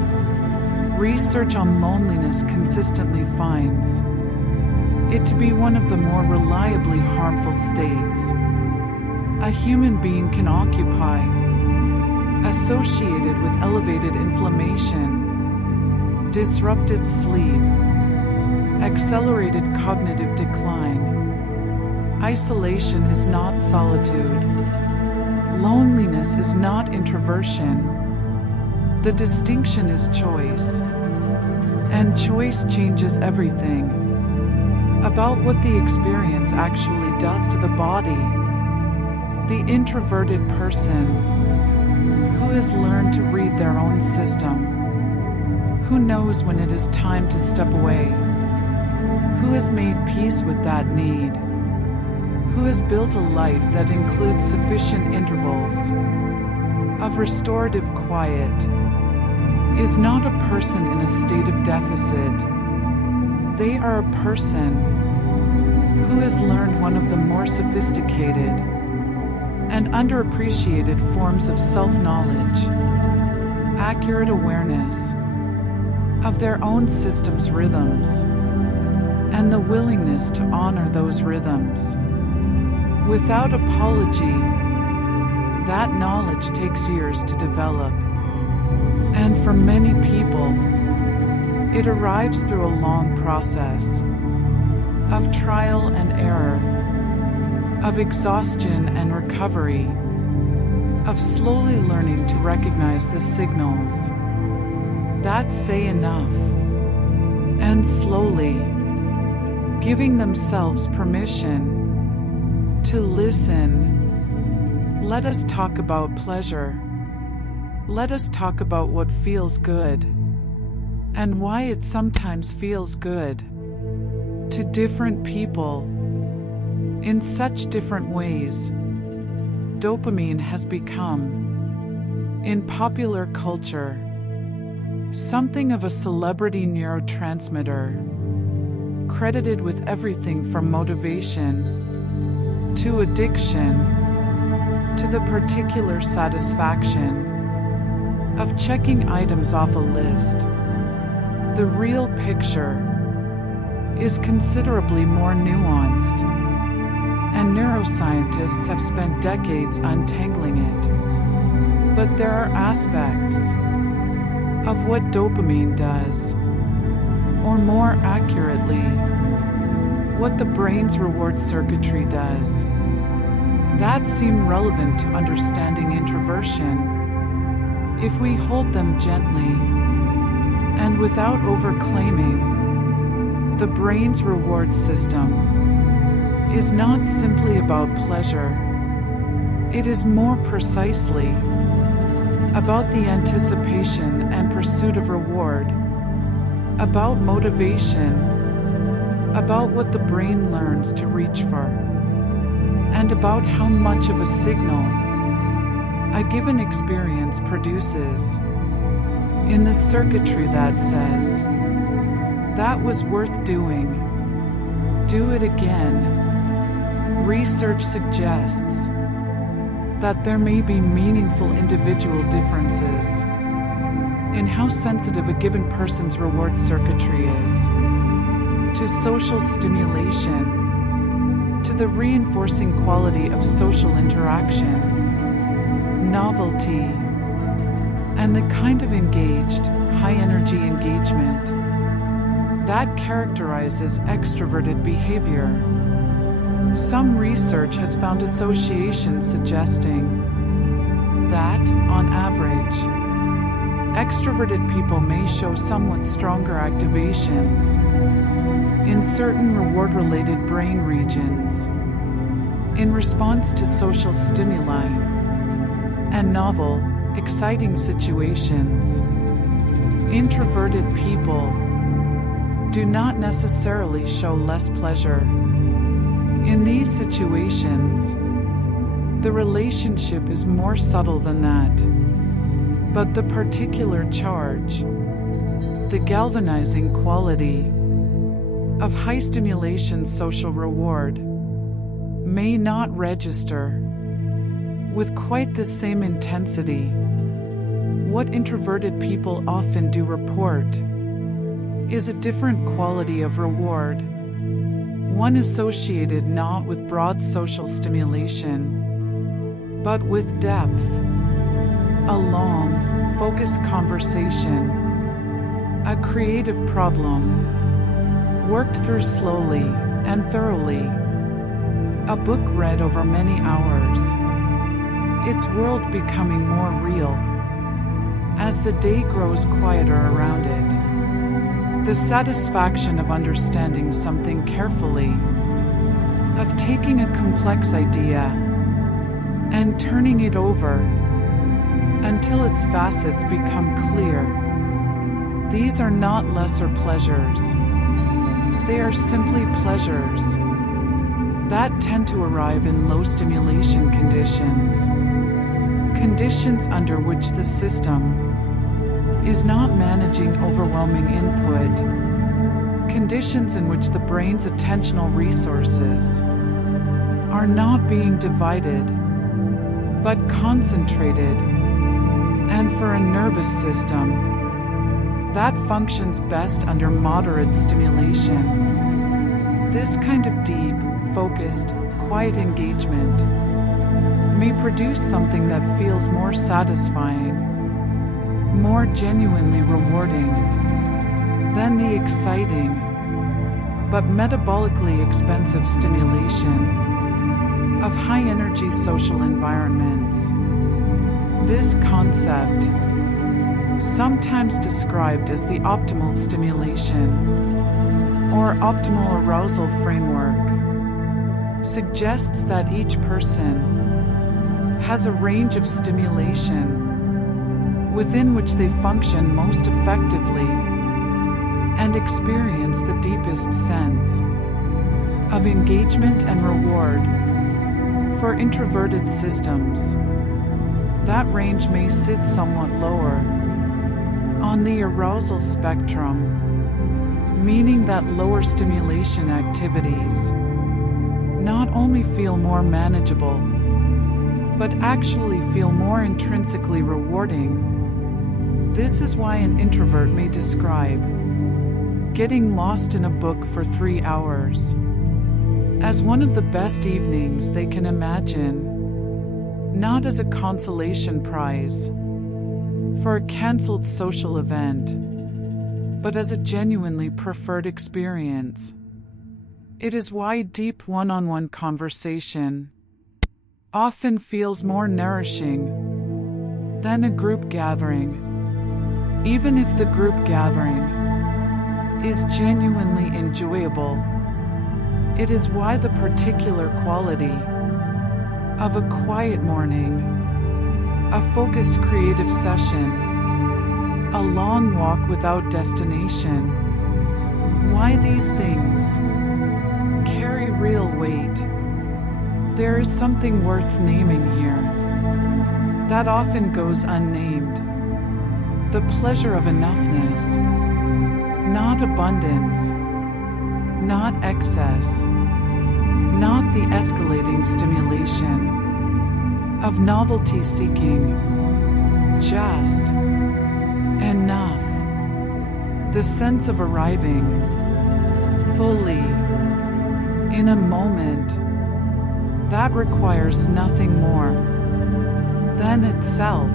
Research on loneliness consistently finds it to be one of the more reliably harmful states a human being can occupy, associated with elevated inflammation, disrupted sleep, accelerated cognitive decline. Isolation is not solitude. Loneliness is not introversion. The distinction is choice. And choice changes everything about what the experience actually does to the body. The introverted person, who has learned to read their own system, who knows when it is time to step away, who has made peace with that need, who has built a life that includes sufficient intervals of restorative quiet, is not a person in a state of deficit. They are a person who has learned one of the more sophisticated and underappreciated forms of self-knowledge, accurate awareness of their own system's rhythms, and the willingness to honor those rhythms without apology. That knowledge takes years to develop, and for many people, it arrives through a long process of trial and error, of exhaustion and recovery, of slowly learning to recognize the signals that say enough, and slowly giving themselves permission to listen. Let us talk about pleasure. Let us talk about what feels good, and why it sometimes feels good to different people in such different ways. Dopamine has become, in popular culture, something of a celebrity neurotransmitter, credited with everything from motivation to addiction to the particular satisfaction of checking items off a list. The real picture is considerably more nuanced, and neuroscientists have spent decades untangling it. But there are aspects of what dopamine does, or more accurately, what the brain's reward circuitry does, that seem relevant to understanding introversion if we hold them gently and without overclaiming. The brain's reward system is not simply about pleasure. It is more precisely about the anticipation and pursuit of reward, about motivation, about what the brain learns to reach for, and about how much of a signal a given experience produces in the circuitry that says, That was worth doing. Do it again. Research suggests that there may be meaningful individual differences in how sensitive a given person's reward circuitry is to social stimulation, to the reinforcing quality of social interaction, novelty, and the kind of engaged, high-energy engagement that characterizes extroverted behavior. Some research has found associations suggesting that, on average, extroverted people may show somewhat stronger activations in certain reward-related brain regions in response to social stimuli and novel, exciting situations. Introverted people do not necessarily show less pleasure. In these situations, the relationship is more subtle than that. But the particular charge, the galvanizing quality of high stimulation social reward, may not register with quite the same intensity. What introverted people often do report is a different quality of reward, one associated not with broad social stimulation, but with depth. A long, focused conversation, a creative problem, worked through slowly and thoroughly, a book read over many hours, its world becoming more real as the day grows quieter around it. The satisfaction of understanding something carefully, of taking a complex idea and turning it over until its facets become clear. These are not lesser pleasures. They are simply pleasures that tend to arrive in low stimulation conditions, conditions under which the system is not managing overwhelming input, conditions in which the brain's attentional resources are not being divided, but concentrated. And for a nervous system that functions best under moderate stimulation, this kind of deep, focused, quiet engagement may produce something that feels more satisfying, more genuinely rewarding than the exciting but metabolically expensive stimulation of high-energy social environments. This concept, sometimes described as the optimal stimulation or optimal arousal framework, suggests that each person has a range of stimulation within which they function most effectively and experience the deepest sense of engagement and reward. For introverted systems, that range may sit somewhat lower on the arousal spectrum, meaning that lower stimulation activities not only feel more manageable, but actually feel more intrinsically rewarding. This is why an introvert may describe getting lost in a book for 3 hours as one of the best evenings they can imagine, not as a consolation prize for a cancelled social event, but as a genuinely preferred experience. It is why deep one-on-one conversation often feels more nourishing than a group gathering, even if the group gathering is genuinely enjoyable. It is why the particular quality of a quiet morning, a focused creative session, a long walk without destination, why these things carry real weight. There is something worth naming here that often goes unnamed: the pleasure of enoughness. not abundance, not excess, not the escalating stimulation of novelty seeking, just enough. The sense of arriving fully in a moment that requires nothing more than itself.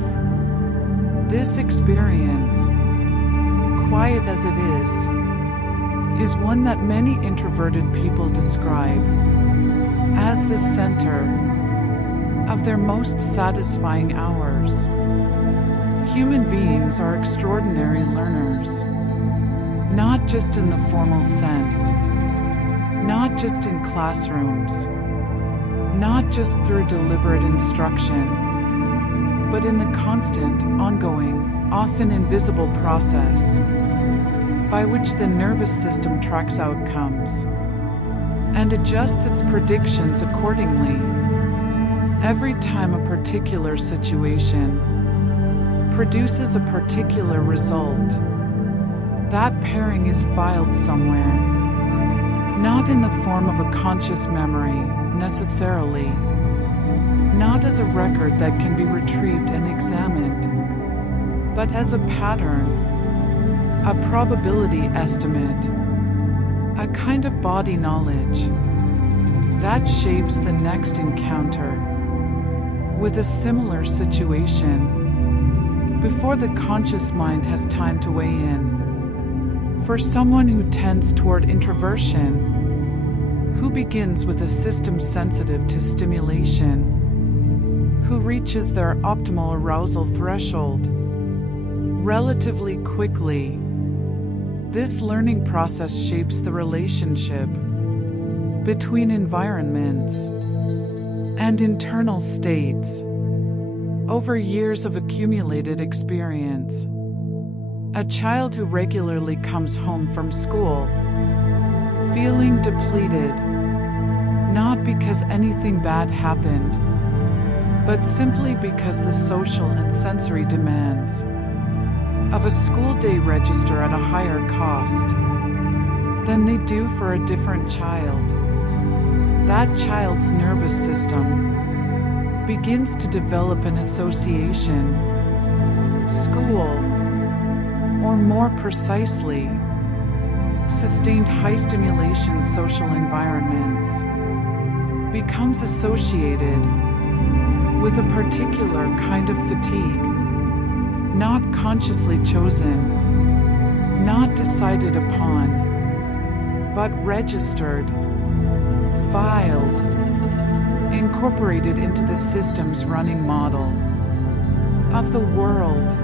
This experience, quiet as it is one that many introverted people describe as the center of their most satisfying hours. Human beings are extraordinary learners, not just in the formal sense, not just in classrooms, not just through deliberate instruction, but in the constant, ongoing, often invisible process by which the nervous system tracks outcomes and adjusts its predictions accordingly. Every time a particular situation produces a particular result, that pairing is filed somewhere, not in the form of a conscious memory, necessarily, not as a record that can be retrieved and examined, but as a pattern, a probability estimate, a kind of body knowledge that shapes the next encounter with a similar situation before the conscious mind has time to weigh in. For someone who tends toward introversion, who begins with a system sensitive to stimulation, who reaches their optimal arousal threshold relatively quickly, this learning process shapes the relationship between environments and internal states over years of accumulated experience. A child who regularly comes home from school feeling depleted, not because anything bad happened, but simply because the social and sensory demands of a school day register at a higher cost than they do for a different child. That child's nervous system begins to develop an association. School, or more precisely, sustained high-stimulation social environments, becomes associated with a particular kind of fatigue, not consciously chosen, not decided upon, but registered, filed, incorporated into the system's running model of the world.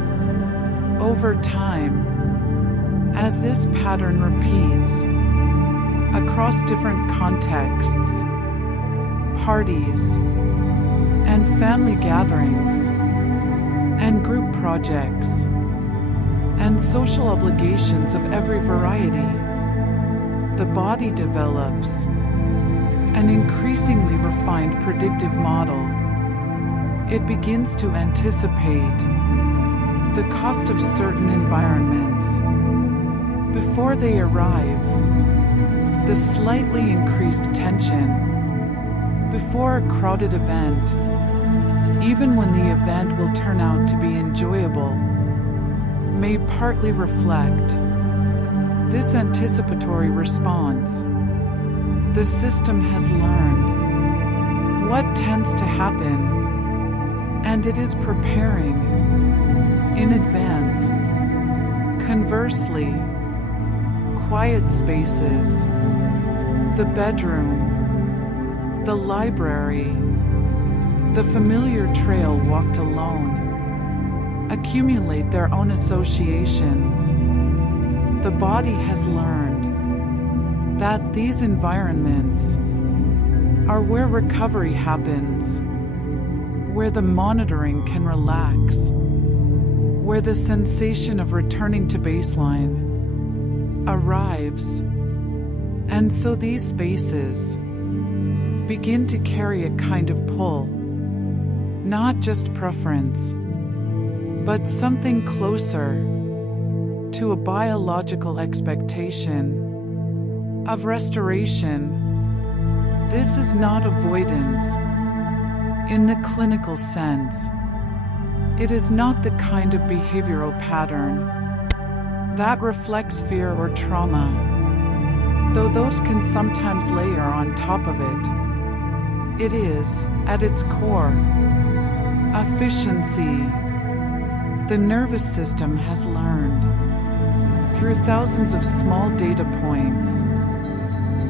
Over time, as this pattern repeats across different contexts, parties, and family gatherings, and group projects, and social obligations of every variety, the body develops an increasingly refined predictive model. It begins to anticipate the cost of certain environments before they arrive, the slightly increased tension before a crowded event, even when the event will turn out to be enjoyable, may partly reflect this anticipatory response. The system has learned what tends to happen, and it is preparing in advance. Conversely, quiet spaces, the bedroom, the library, the familiar trail walked alone, accumulate their own associations. The body has learned that these environments are where recovery happens, where the monitoring can relax, where the sensation of returning to baseline arrives. And so these spaces begin to carry a kind of pull, not just preference, but something closer, to a biological expectation of restoration. This is not avoidance in the clinical sense. It is not the kind of behavioral pattern that reflects fear or trauma, though those can sometimes layer on top of it. It is, at its core, efficiency. The nervous system has learned, through thousands of small data points,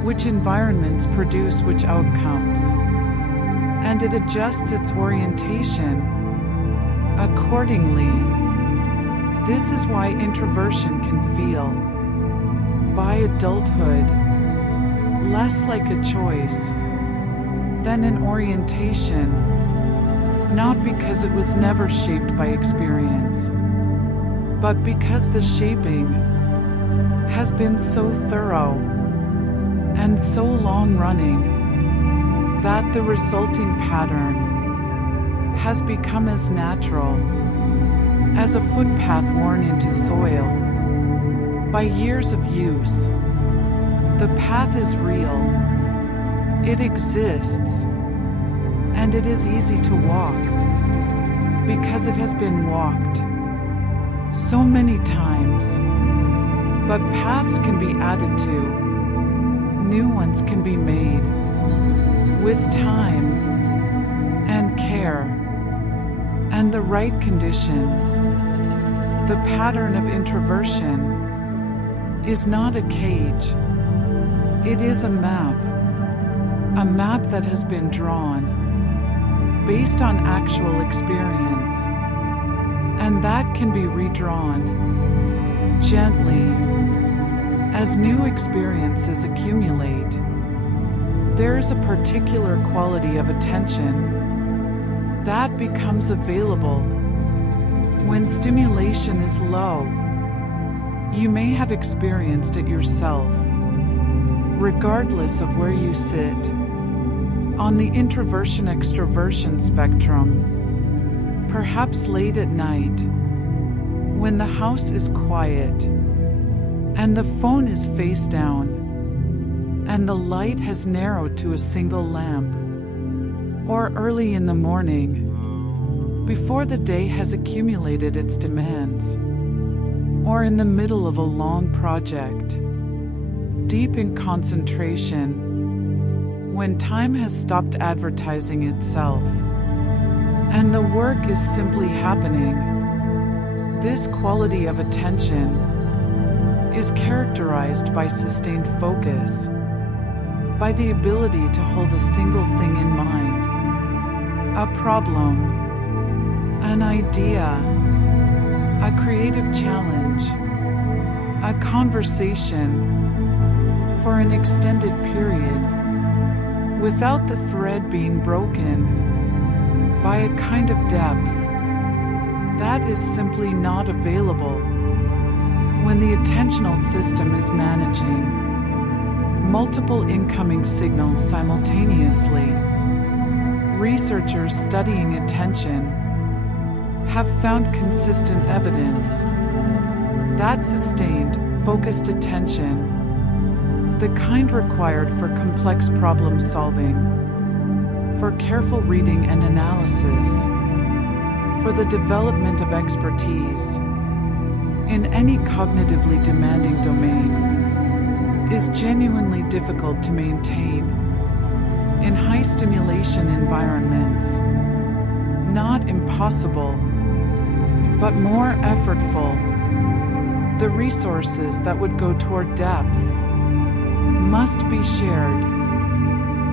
which environments produce which outcomes, and it adjusts its orientation accordingly. This is why introversion can feel, by adulthood, less like a choice than an orientation, not because it was never shaped by experience, but because the shaping has been so thorough and so long-running that the resulting pattern has become as natural as a footpath worn into soil by years of use. The path is real, it exists, and it is easy to walk because it has been walked so many times. But paths can be added to, new ones can be made with time and care and the right conditions. The pattern of introversion is not a cage. It is a map that has been drawn based on actual experience, and that can be redrawn gently as new experiences accumulate. There is a particular quality of attention that becomes available when stimulation is low. You may have experienced it yourself, regardless of where you sit on the introversion-extroversion spectrum. Perhaps late at night, when the house is quiet and the phone is face down and the light has narrowed to a single lamp, or early in the morning, before the day has accumulated its demands, or in the middle of a long project, deep in concentration, when time has stopped advertising itself, and the work is simply happening. This quality of attention is characterized by sustained focus, by the ability to hold a single thing in mind, a problem, an idea, a creative challenge, a conversation, for an extended period, without the thread being broken by a kind of depth that is simply not available when the attentional system is managing multiple incoming signals simultaneously. Researchers studying attention have found consistent evidence that sustained, focused attention, the kind required for complex problem solving, for careful reading and analysis, for the development of expertise in any cognitively demanding domain, is genuinely difficult to maintain in high stimulation environments. Not impossible, but more effortful. The resources that would go toward depth must be shared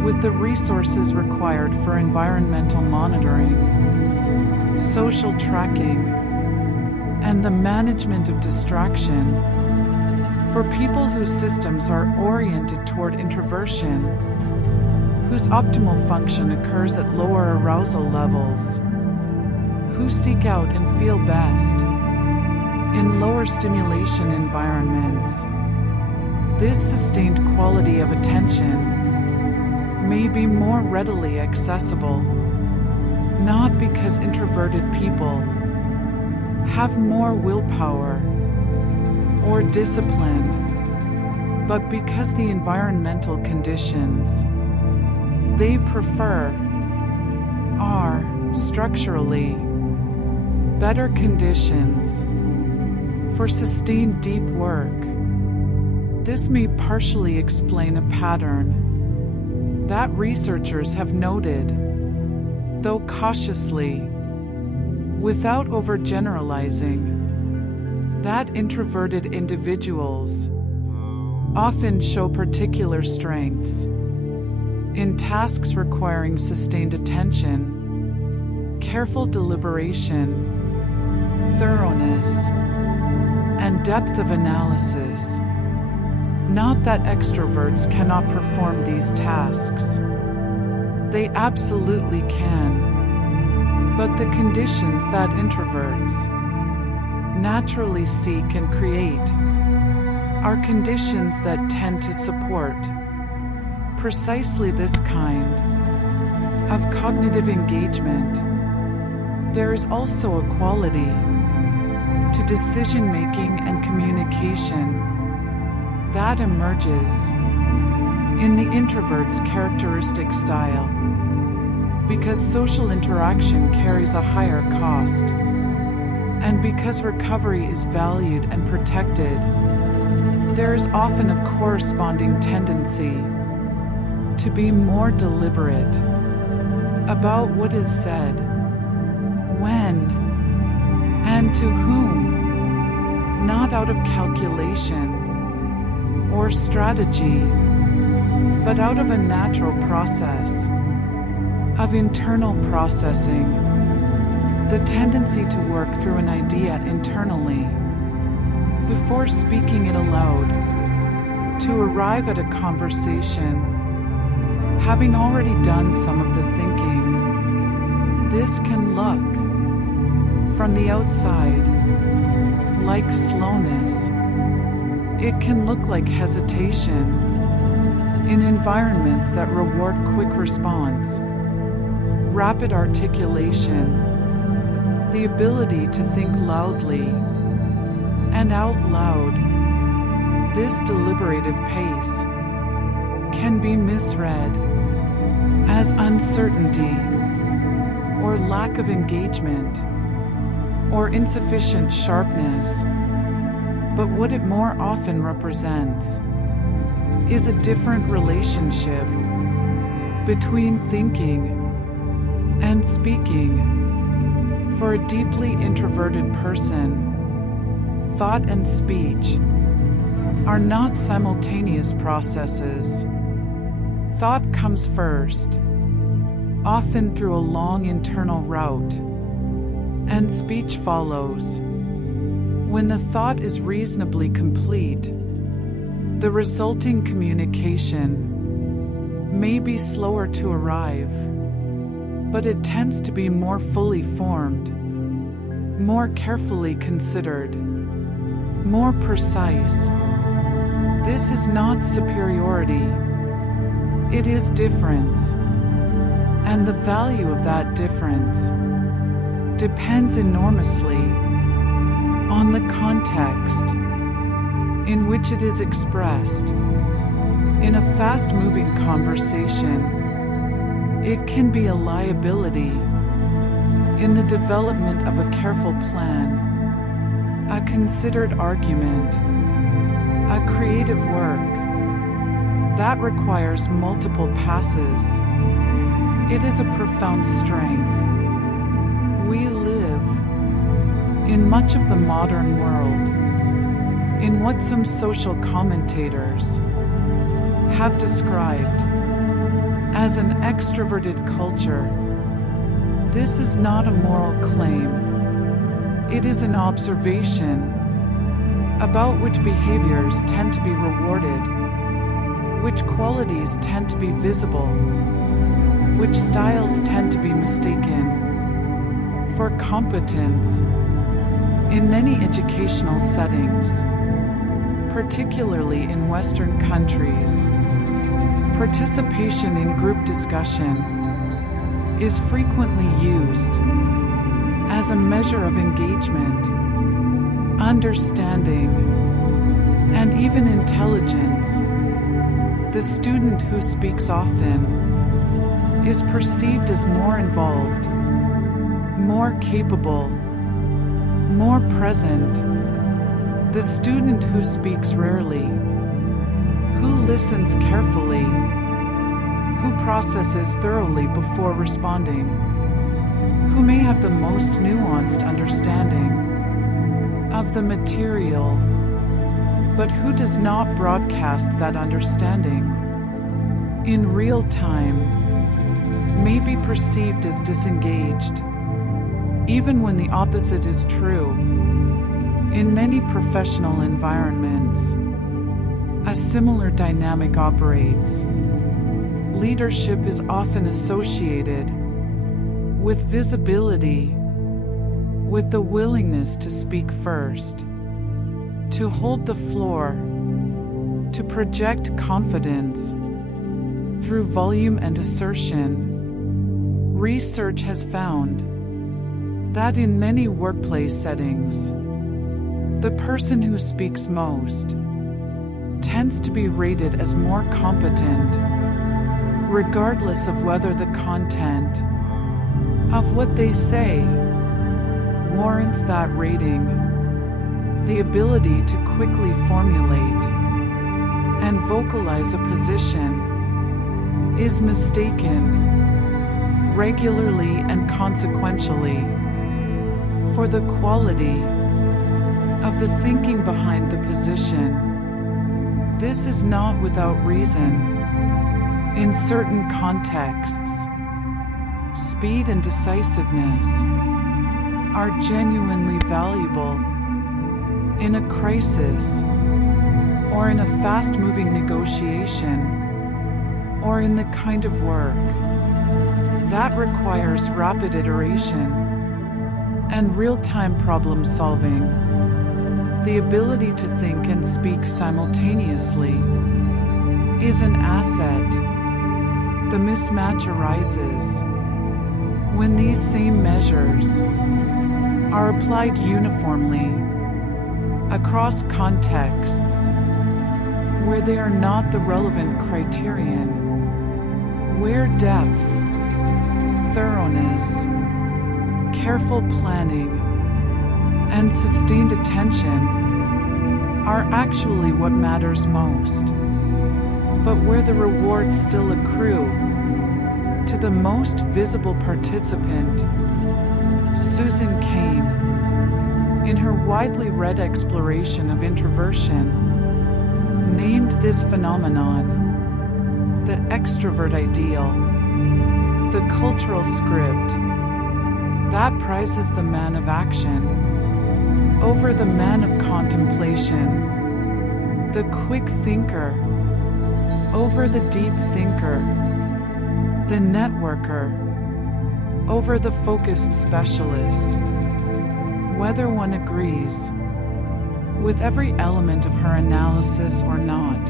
with the resources required for environmental monitoring, social tracking, and the management of distraction. For people whose systems are oriented toward introversion, whose optimal function occurs at lower arousal levels, who seek out and feel best in lower stimulation environments, this sustained quality of attention may be more readily accessible, not because introverted people have more willpower, or discipline, but because the environmental conditions they prefer are structurally better conditions for sustained deep work. This may partially explain a pattern that researchers have noted, though cautiously, without overgeneralizing, that introverted individuals often show particular strengths in tasks requiring sustained attention, careful deliberation, thoroughness, and depth of analysis. Not that extroverts cannot perform these tasks. They absolutely can. But the conditions that introverts naturally seek and create are conditions that tend to support precisely this kind of cognitive engagement. There is also a quality to decision-making and communication that emerges in the introvert's characteristic style. Because social interaction carries a higher cost, and because recovery is valued and protected, there is often a corresponding tendency to be more deliberate about what is said, when, and to whom, not out of calculation or strategy, but out of a natural process of internal processing, the tendency to work through an idea internally before speaking it aloud, to arrive at a conversation having already done some of the thinking. This can look, from the outside, like slowness. It can look like hesitation in environments that reward quick response, rapid articulation, the ability to think loudly and out loud. This deliberative pace can be misread as uncertainty or lack of engagement or insufficient sharpness, but what it more often represents is a different relationship between thinking and speaking. For a deeply introverted person, thought and speech are not simultaneous processes. Thought comes first, often through a long internal route, and speech follows. When the thought is reasonably complete, the resulting communication may be slower to arrive, but it tends to be more fully formed, more carefully considered, more precise. This is not superiority. It is difference, and the value of that difference depends enormously on the context in which it is expressed. In a fast-moving conversation, it can be a liability. In the development of a careful plan, a considered argument, a creative work that requires multiple passes, it is a profound strength. We live in much of the modern world in what some social commentators have described as an extroverted culture. This is not a moral claim. It is an observation about which behaviors tend to be rewarded, which qualities tend to be visible, which styles tend to be mistaken for competence. In many educational settings, particularly in Western countries, participation in group discussion is frequently used as a measure of engagement, understanding, and even intelligence. The student who speaks often is perceived as more involved, more capable, more present. The student who speaks rarely, who listens carefully, who processes thoroughly before responding, who may have the most nuanced understanding of the material, but who does not broadcast that understanding in real time, may be perceived as disengaged, even when the opposite is true. In many professional environments, a similar dynamic operates. Leadership is often associated with visibility, with the willingness to speak first, to hold the floor, to project confidence through volume and assertion. Research has found that in many workplace settings, the person who speaks most tends to be rated as more competent, regardless of whether the content of what they say warrants that rating. The ability to quickly formulate and vocalize a position is mistaken regularly and consequentially for the quality of the thinking behind the position. This is not without reason. In certain contexts, speed and decisiveness are genuinely valuable. In a crisis, or in a fast-moving negotiation, or in the kind of work that requires rapid iteration and real-time problem solving, the ability to think and speak simultaneously is an asset. The mismatch arises when these same measures are applied uniformly across contexts where they are not the relevant criterion, where depth, thoroughness, careful planning, and sustained attention are actually what matters most, but where the rewards still accrue to the most visible participant. Susan Cain, in her widely read exploration of introversion, named this phenomenon the extrovert ideal, the cultural script that prizes the man of action over the man of contemplation, the quick thinker over the deep thinker, the networker over the focused specialist. Whether one agrees with every element of her analysis or not,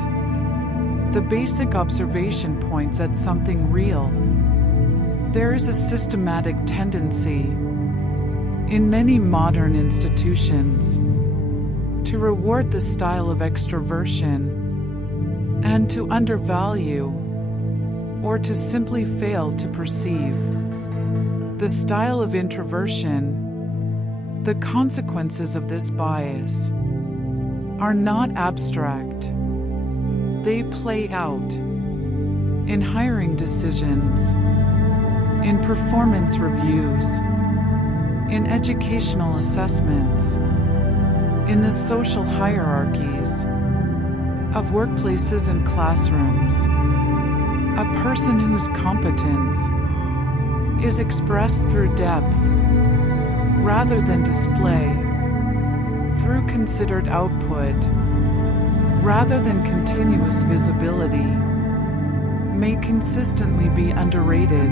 the basic observation points at something real. There is a systematic tendency in many modern institutions to reward the style of extroversion and to undervalue or to simply fail to perceive the style of introversion. The consequences of this bias are not abstract. They play out in hiring decisions, in performance reviews, in educational assessments, in the social hierarchies of workplaces and classrooms. A person whose competence is expressed through depth rather than display, through considered output rather than continuous visibility, may consistently be underrated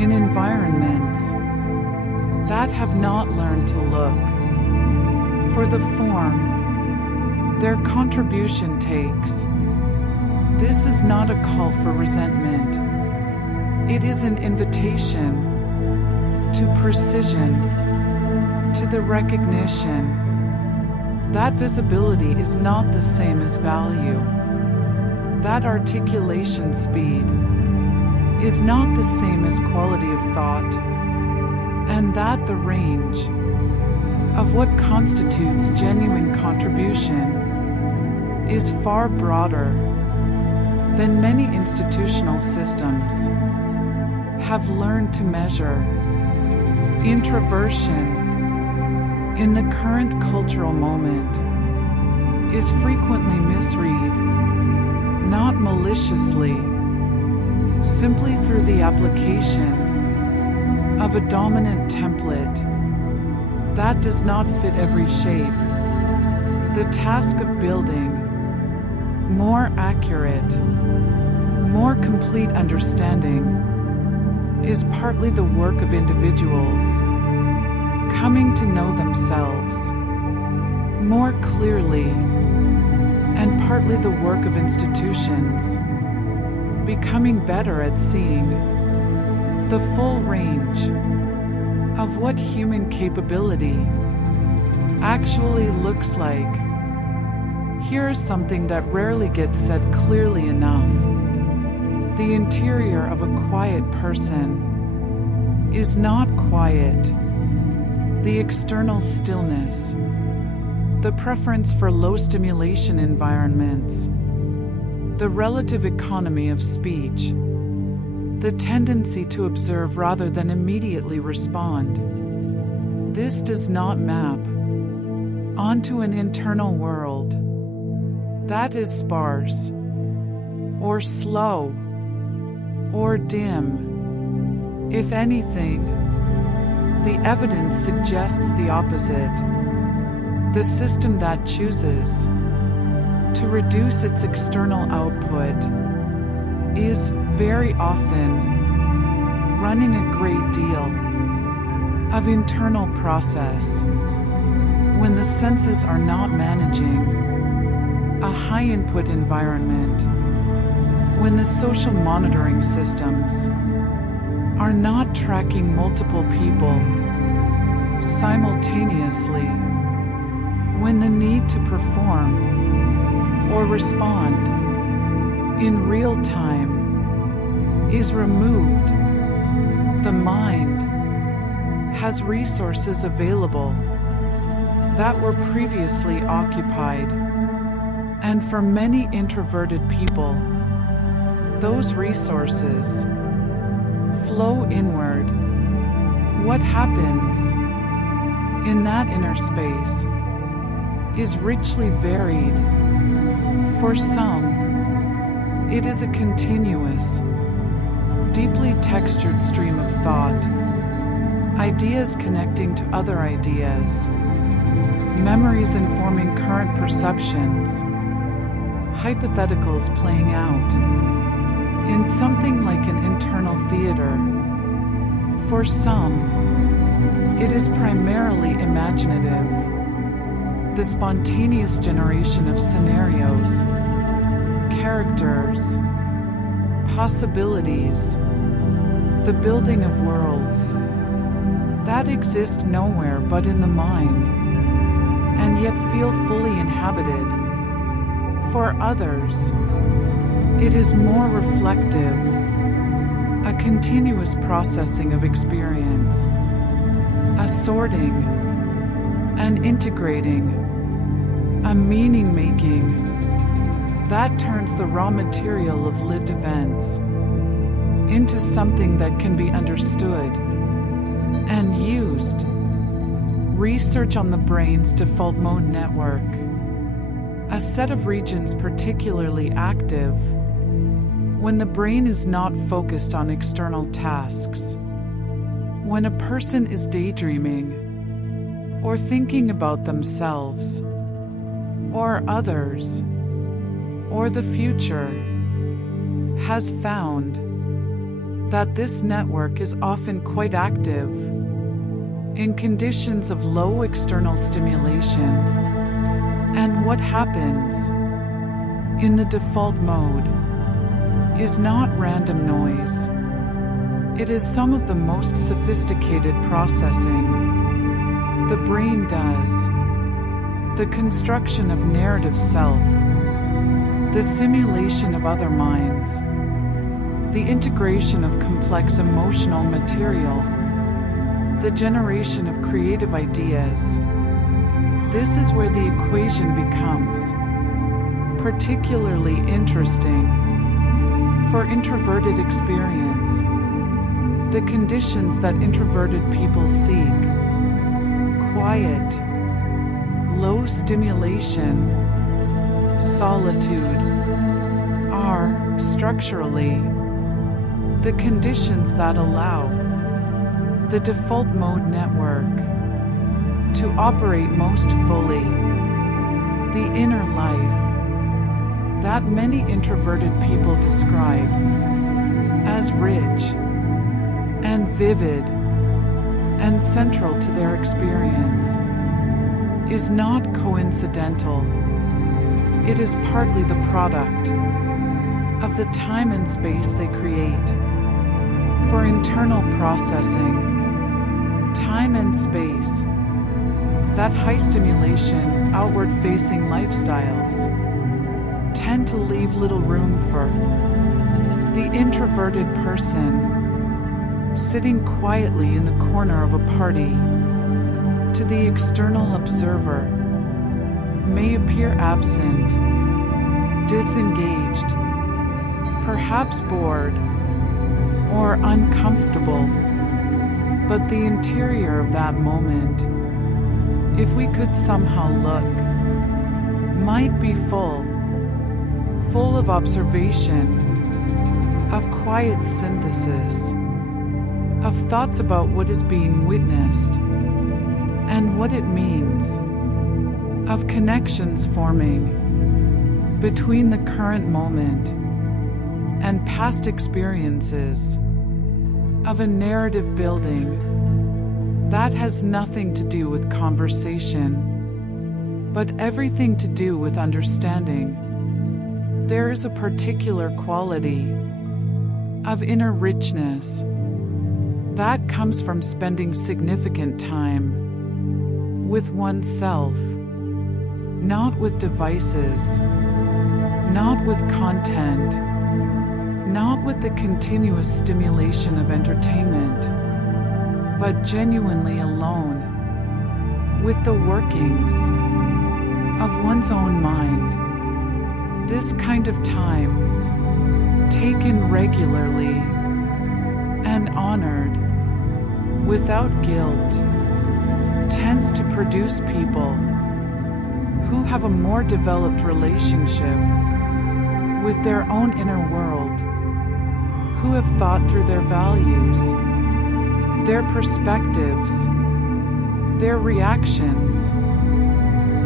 in environments that have not learned to look for the form their contribution takes. This is not a call for resentment. It is an invitation to precision, to the recognition That visibility is not the same as value. That articulation speed is not the same as quality of thought. And that the range of what constitutes genuine contribution is far broader than many institutional systems have learned to measure. Introversion in the current cultural moment is frequently misread, not maliciously, simply through the application of a dominant template that does not fit every shape. The task of building more accurate, more complete understanding is partly the work of individuals coming to know themselves more clearly, and partly the work of institutions becoming better at seeing the full range of what human capability actually looks like. Here's something that rarely gets said clearly enough. The interior of a quiet person is not quiet. The external stillness, the preference for low stimulation environments, the relative economy of speech, the tendency to observe rather than immediately respond. This does not map onto an internal world that is sparse, or slow, or dim. If anything, the evidence suggests the opposite. The system that chooses to reduce its external output is very often running a great deal of internal process when the senses are not managing a high-input environment, when the social monitoring systems are not tracking multiple people simultaneously, when the need to perform or respond in real time is removed, the mind has resources available that were previously occupied. And for many introverted people, those resources flow inward. What happens in that inner space is richly varied. For some, it is a continuous, deeply textured stream of thought, ideas connecting to other ideas, memories informing current perceptions, hypotheticals playing out in something like an internal theater. For some, it is primarily imaginative, the spontaneous generation of scenarios, characters, possibilities, the building of worlds that exist nowhere but in the mind, and yet feel fully inhabited. For others, it is more reflective, a continuous processing of experience, a sorting, an integrating, a meaning-making that turns the raw material of lived events into something that can be understood and used. Research on the brain's default mode network, a set of regions particularly active when the brain is not focused on external tasks, when a person is daydreaming or thinking about themselves or others or the future, has found that this network is often quite active in conditions of low external stimulation. And what happens in the default mode is not random noise. It is some of the most sophisticated processing the brain does. the construction of narrative self, the simulation of other minds, the integration of complex emotional material, the generation of creative ideas. This is where the equation becomes particularly interesting. For introverted experience, the conditions that introverted people seek, quiet, low stimulation, solitude, are, structurally, the conditions that allow the default mode network to operate most fully. The inner life that many introverted people describe as rich and vivid and central to their experience is not coincidental. It is partly the product of the time and space they create for internal processing. Time and space, that high stimulation, outward-facing lifestyles tend to leave little room for the introverted person sitting quietly in the corner of a party. To the external observer, may appear absent, disengaged, perhaps bored or uncomfortable, but the interior of that moment, if we could somehow look, might be full of observation, of quiet synthesis, of thoughts about what is being witnessed and what it means, of connections forming between the current moment and past experiences, of a narrative building that has nothing to do with conversation, but everything to do with understanding. There is a particular quality of inner richness that comes from spending significant time with oneself, not with devices, not with content, not with the continuous stimulation of entertainment, but genuinely alone with the workings of one's own mind. This kind of time, taken regularly and honored without guilt, tends to produce people who have a more developed relationship with their own inner world, who have thought through their values, their perspectives, their reactions,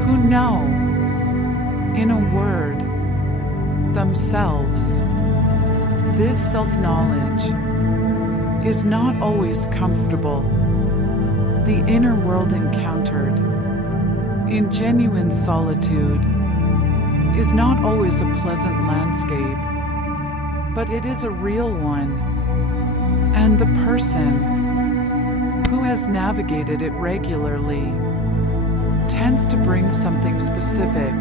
who know, in a word, themselves. This self-knowledge is not always comfortable. The inner world encountered in genuine solitude is not always a pleasant landscape, but it is a real one, and the person who has navigated it regularly tends to bring something specific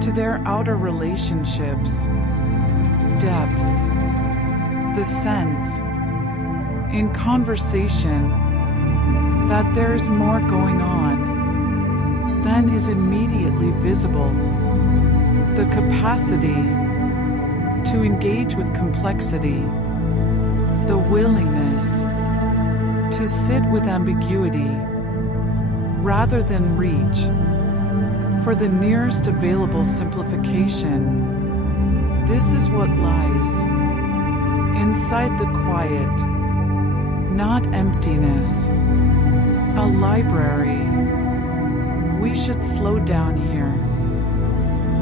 to their outer relationships, depth, the sense, in conversation, that there's more going on than is immediately visible, the capacity to engage with complexity, the willingness to sit with ambiguity rather than reach for the nearest available simplification. This is what lies inside the quiet, not emptiness, a library. We should slow down here.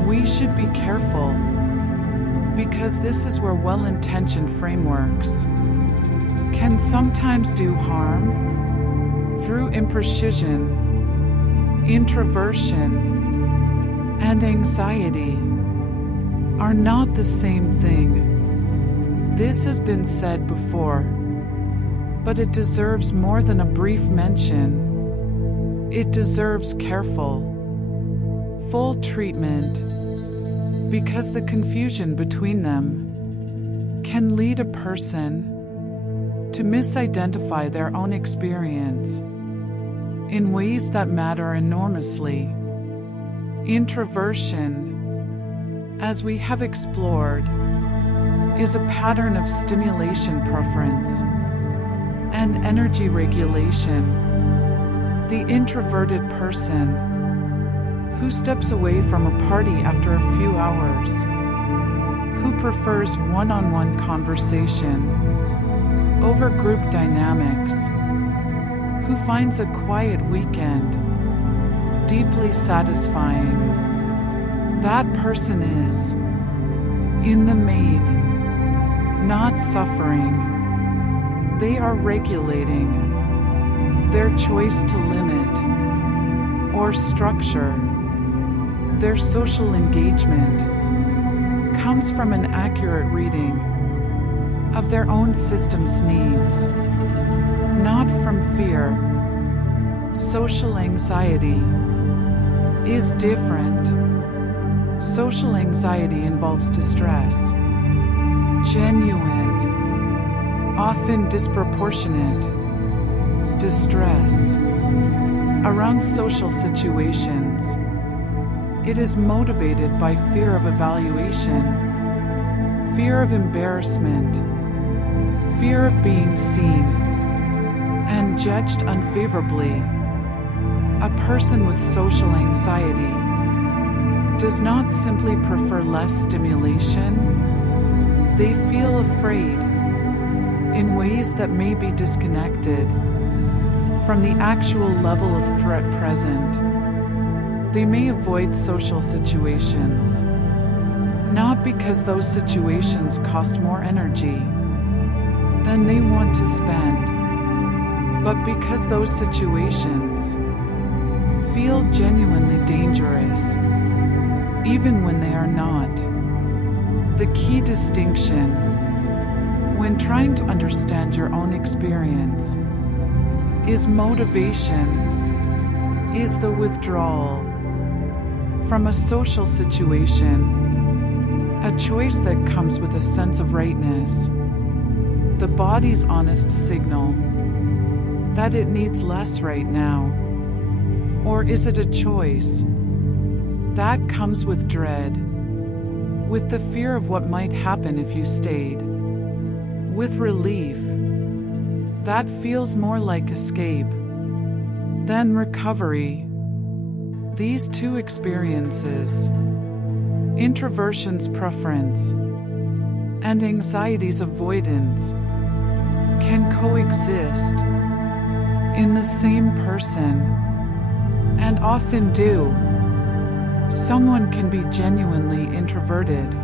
We should be careful, because this is where well-intentioned frameworks can sometimes do harm through imprecision, introversion, and anxiety are not the same thing. This has been said before, but it deserves more than a brief mention. It deserves careful, full treatment, because the confusion between them can lead a person to misidentify their own experience in ways that matter enormously. Introversion, as we have explored, is a pattern of stimulation preference and energy regulation. The introverted person who steps away from a party after a few hours, who prefers one-on-one conversation over group dynamics, who finds a quiet weekend deeply satisfying. That person is, in the main, not suffering. They are regulating. Their choice to limit or structure their social engagement comes from an accurate reading of their own system's needs, not from fear. Social anxiety is different. Social anxiety involves distress, genuine, often disproportionate distress around social situations. It is motivated by fear of evaluation, fear of embarrassment, fear of being seen and judged unfavorably. A person with social anxiety does not simply prefer less stimulation. They feel afraid in ways that may be disconnected from the actual level of threat present. They may avoid social situations, not because those situations cost more energy than they want to spend, but because those situations feel genuinely dangerous, even when they are not. The key distinction when trying to understand your own experience is motivation, is the withdrawal from a social situation, a choice that comes with a sense of rightness, the body's honest signal that it needs less right now. Or is it a choice that comes with dread, with the fear of what might happen if you stayed, with relief that feels more like escape than recovery? These two experiences, introversion's preference and anxiety's avoidance, can coexist in the same person, and often do. Someone can be genuinely introverted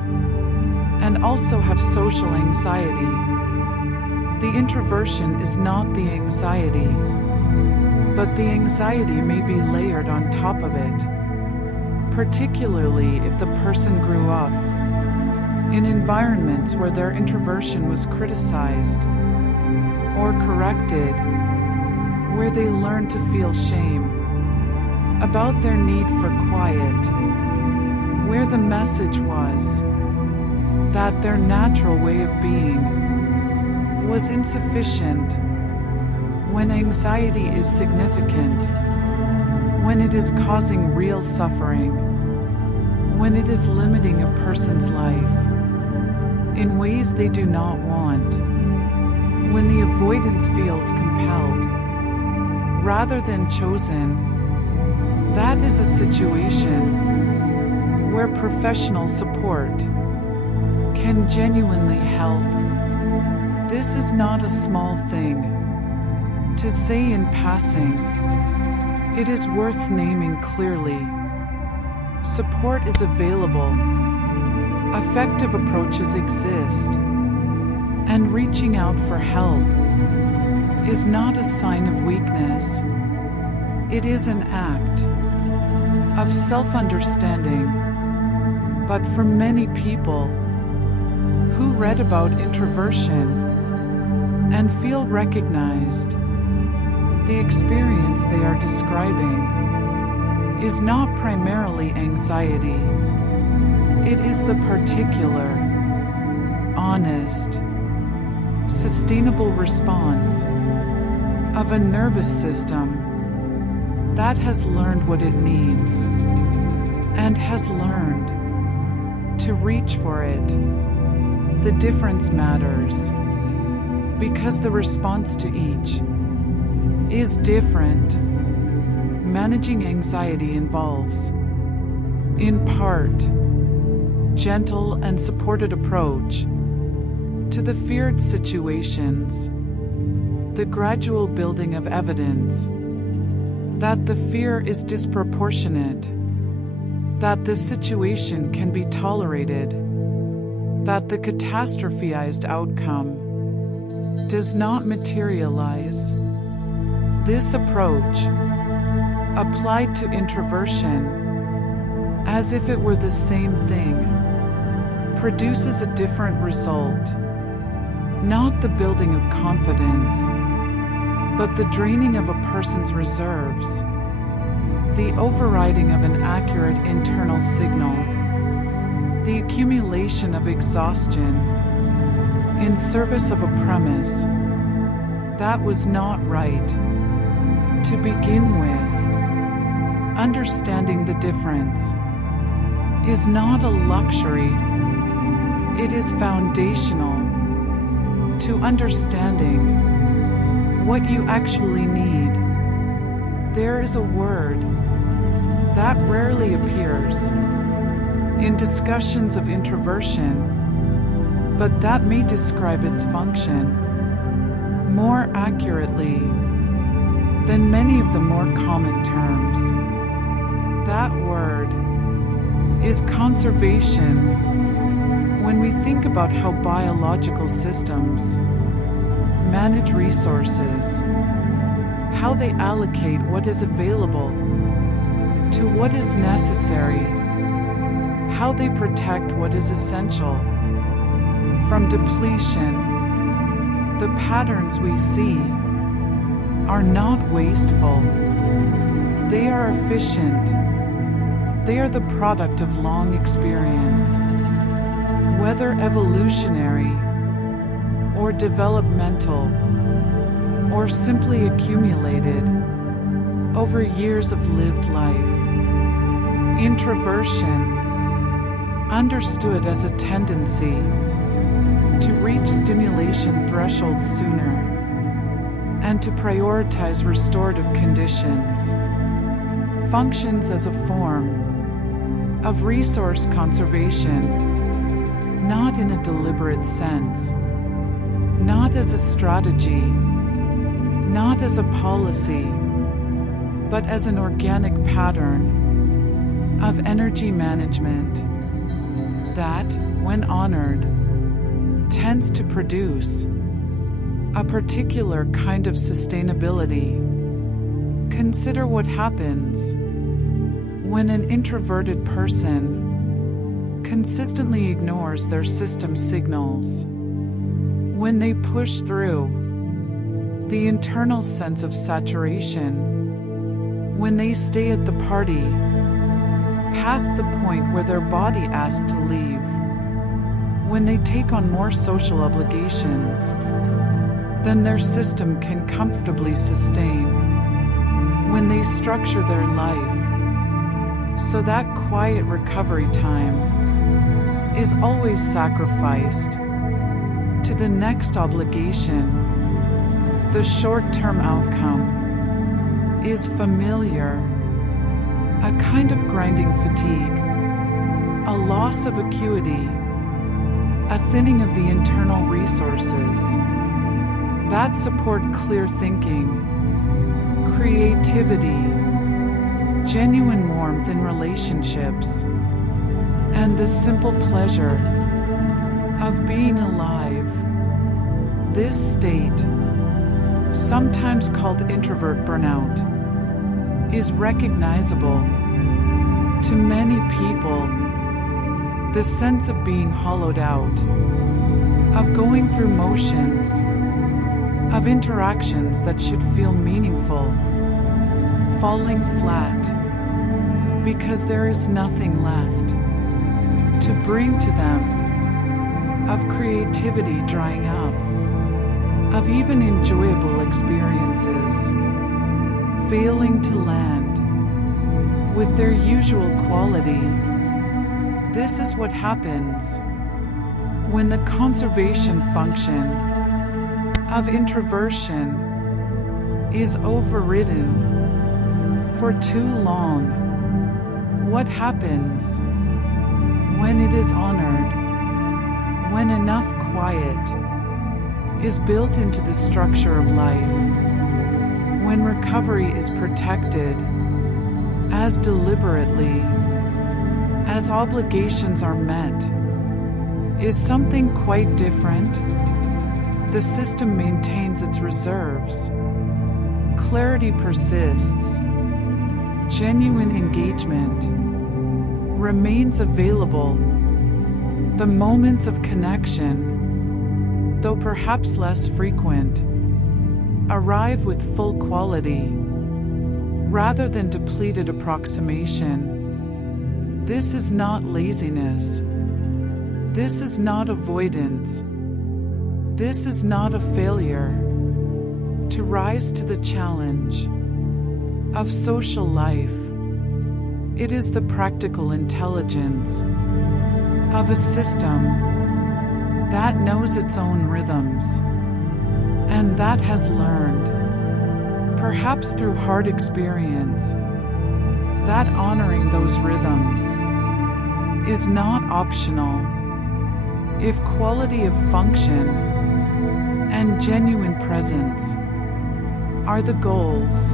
and also have social anxiety. The introversion is not the anxiety, but the anxiety may be layered on top of it, particularly if the person grew up in environments where their introversion was criticized or corrected, where they learned to feel shame about their need for quiet, where the message was that their natural way of being was insufficient. When anxiety is significant, when it is causing real suffering, when it is limiting a person's life in ways they do not want, when the avoidance feels compelled rather than chosen, that is a situation where professional support can genuinely help. This is not a small thing to say in passing. It is worth naming clearly. Support is available. Effective approaches exist. And reaching out for help is not a sign of weakness. It is an act of self-understanding. But for many people who read about introversion and feel recognized, the experience they are describing is not primarily anxiety. It is the particular, honest, sustainable response of a nervous system that has learned what it needs and has learned to reach for it. The difference matters because the response to each is different. Managing anxiety involves, in part, gentle and supported approach to the feared situations, the gradual building of evidence that the fear is disproportionate, that the situation can be tolerated, that the catastrophized outcome does not materialize. This approach, applied to introversion as if it were the same thing, produces a different result. Not the building of confidence, but the draining of a person's reserves, the overriding of an accurate internal signal, the accumulation of exhaustion in service of a premise that was not right to begin with. Understanding the difference is not a luxury, it is foundational to understanding what you actually need. There is a word that rarely appears in discussions of introversion, but that may describe its function more accurately than many of the more common terms. That word is conservation. When we think about how biological systems manage resources, how they allocate what is available to what is necessary, how they protect what is essential from depletion, the patterns we see are not wasteful. They are efficient. They are the product of long experience, whether evolutionary or developmental, or simply accumulated over years of lived life. Introversion, understood as a tendency to reach stimulation thresholds sooner and to prioritize restorative conditions, functions as a form of resource conservation, not in a deliberate sense, not as a strategy, not as a policy, but as an organic pattern of energy management that, when honored, tends to produce a particular kind of sustainability. Consider what happens when an introverted person consistently ignores their system signals, when they push through the internal sense of saturation, when they stay at the party past the point where their body asks to leave, when they take on more social obligations than their system can comfortably sustain, when they structure their life so that quiet recovery time is always sacrificed to the next obligation. The short-term outcome is familiar, a kind of grinding fatigue, a loss of acuity, a thinning of the internal resources that support clear thinking, creativity, genuine warmth in relationships, and the simple pleasure of being alive. This state, sometimes called introvert burnout, is recognizable to many people. The sense of being hollowed out, of going through motions, of interactions that should feel meaningful, falling flat. because there is nothing left to bring to them, of creativity drying up, of even enjoyable experiences failing to land with their usual quality. This is what happens when the conservation function of introversion is overridden for too long. What happens when it is honored, when enough quiet is built into the structure of life, when recovery is protected as deliberately as obligations are met, is something quite different. The system maintains its reserves. Clarity persists. Genuine engagement remains available. The moments of connection, though perhaps less frequent, arrive with full quality rather than depleted approximation. This is not laziness. This is not avoidance. This is not a failure to rise to the challenge of social life. It is the practical intelligence of a system that knows its own rhythms and that has learned, perhaps through hard experience, that honoring those rhythms is not optional. If quality of function and genuine presence are the goals,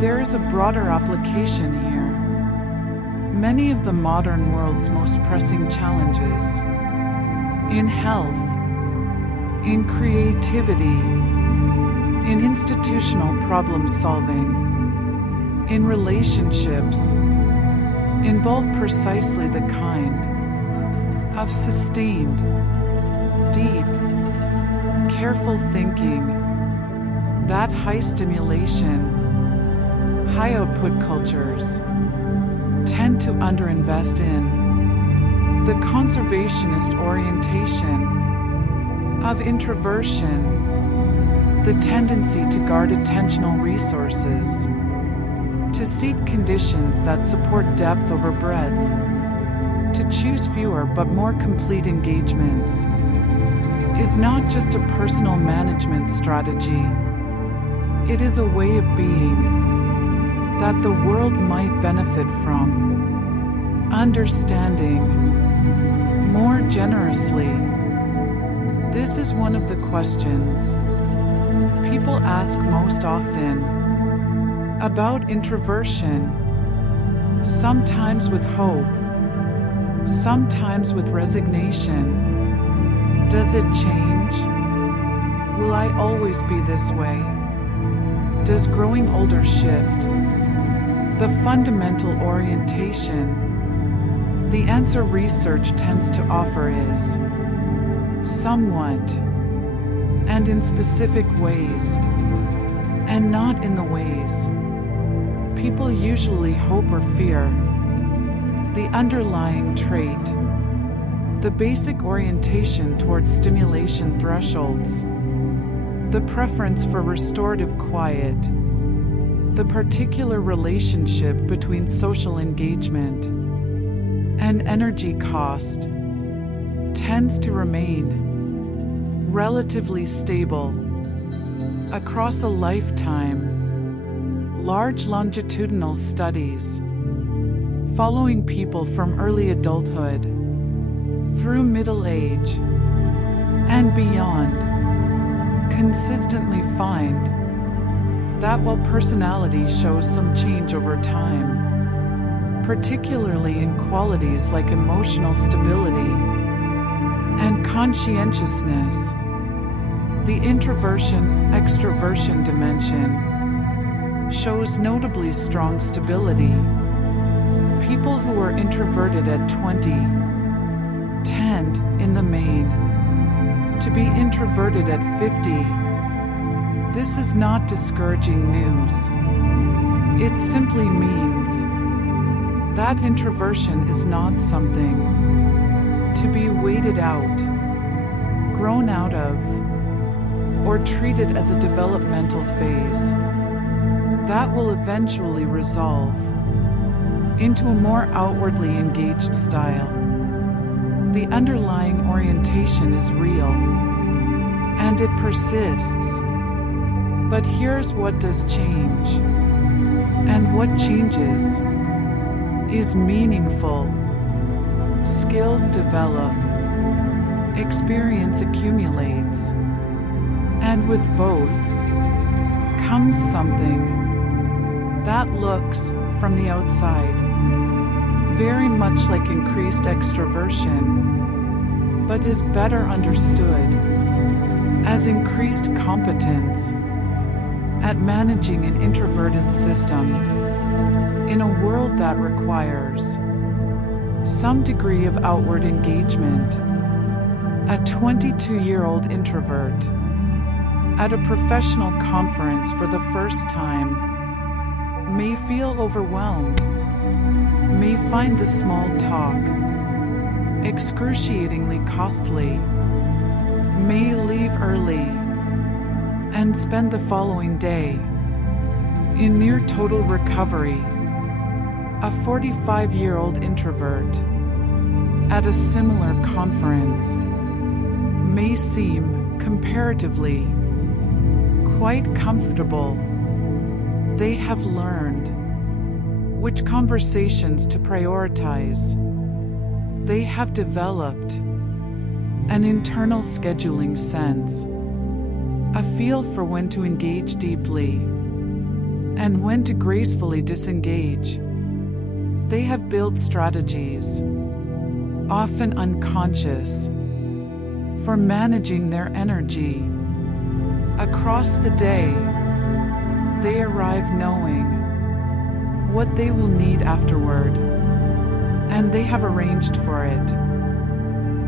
there is a broader application here. Many of the modern world's most pressing challenges in health, in creativity, in institutional problem solving, in relationships, involve precisely the kind of sustained, deep, careful thinking that high stimulation, high output cultures tend to underinvest in. The conservationist orientation of introversion, the tendency to guard attentional resources, to seek conditions that support depth over breadth, to choose fewer but more complete engagements, is not just a personal management strategy. It is a way of being that the world might benefit from, understanding more generously. This is one of the questions people ask most often about introversion, sometimes with hope, sometimes with resignation. Does it change? Will I always be this way? Does growing older shift the fundamental orientation? The answer research tends to offer is somewhat, and in specific ways, and not in the ways people usually hope or fear. The underlying trait, the basic orientation towards stimulation thresholds, the preference for restorative quiet, the particular relationship between social engagement and energy cost tends to remain relatively stable across a lifetime. Large longitudinal studies following people from early adulthood through middle age and beyond consistently find that while personality shows some change over time, particularly in qualities like emotional stability and conscientiousness, the introversion-extroversion dimension shows notably strong stability. People who are introverted at 20 tend, in the main, to be introverted at 50. This is not discouraging news. It simply means That introversion is not something to be waited out, grown out of, or treated as a developmental phase. That will eventually resolve into a more outwardly engaged style. The underlying orientation is real, and it persists. But here's what does change. And what changes is meaningful. Skills develop, experience accumulates, and with both comes something that looks, from the outside, very much like increased extroversion, but is better understood as increased competence at managing an introverted system in a world that requires some degree of outward engagement. A 22-year-old introvert at a professional conference for the first time may feel overwhelmed, may find the small talk excruciatingly costly, may leave early, and spend the following day in near total recovery. A 45-year-old introvert at a similar conference may seem, comparatively, quite comfortable. They have learned which conversations to prioritize. They have developed an internal scheduling sense, a feel for when to engage deeply and when to gracefully disengage. They have built strategies, often unconscious, for managing their energy. Across the day, they arrive knowing what they will need afterward, and they have arranged for it.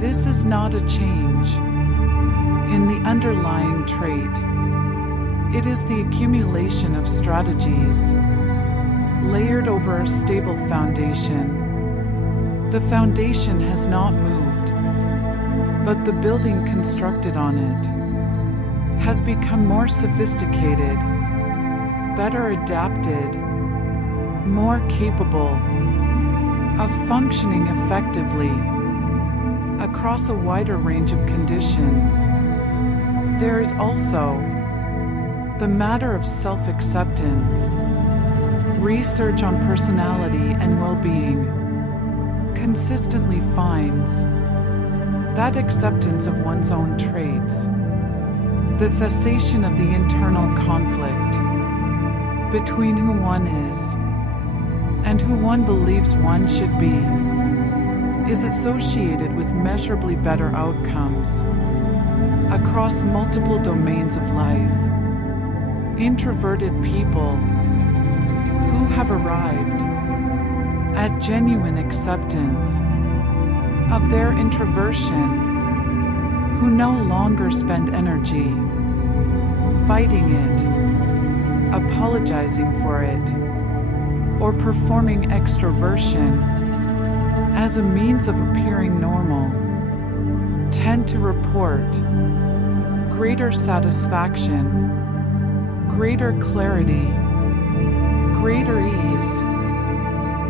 This is not a change in the underlying trait. It is the accumulation of strategies layered over a stable foundation. The foundation has not moved, but the building constructed on it has become more sophisticated, better adapted, more capable of functioning effectively across a wider range of conditions. There is also the matter of self-acceptance. Research on personality and well-being consistently finds that acceptance of one's own traits, the cessation of the internal conflict between who one is and who one believes one should be, is associated with measurably better outcomes across multiple domains of life. Introverted people who have arrived at genuine acceptance of their introversion, who no longer spend energy fighting it, apologizing for it, or performing extroversion as a means of appearing normal, tend to report greater satisfaction, greater clarity, greater ease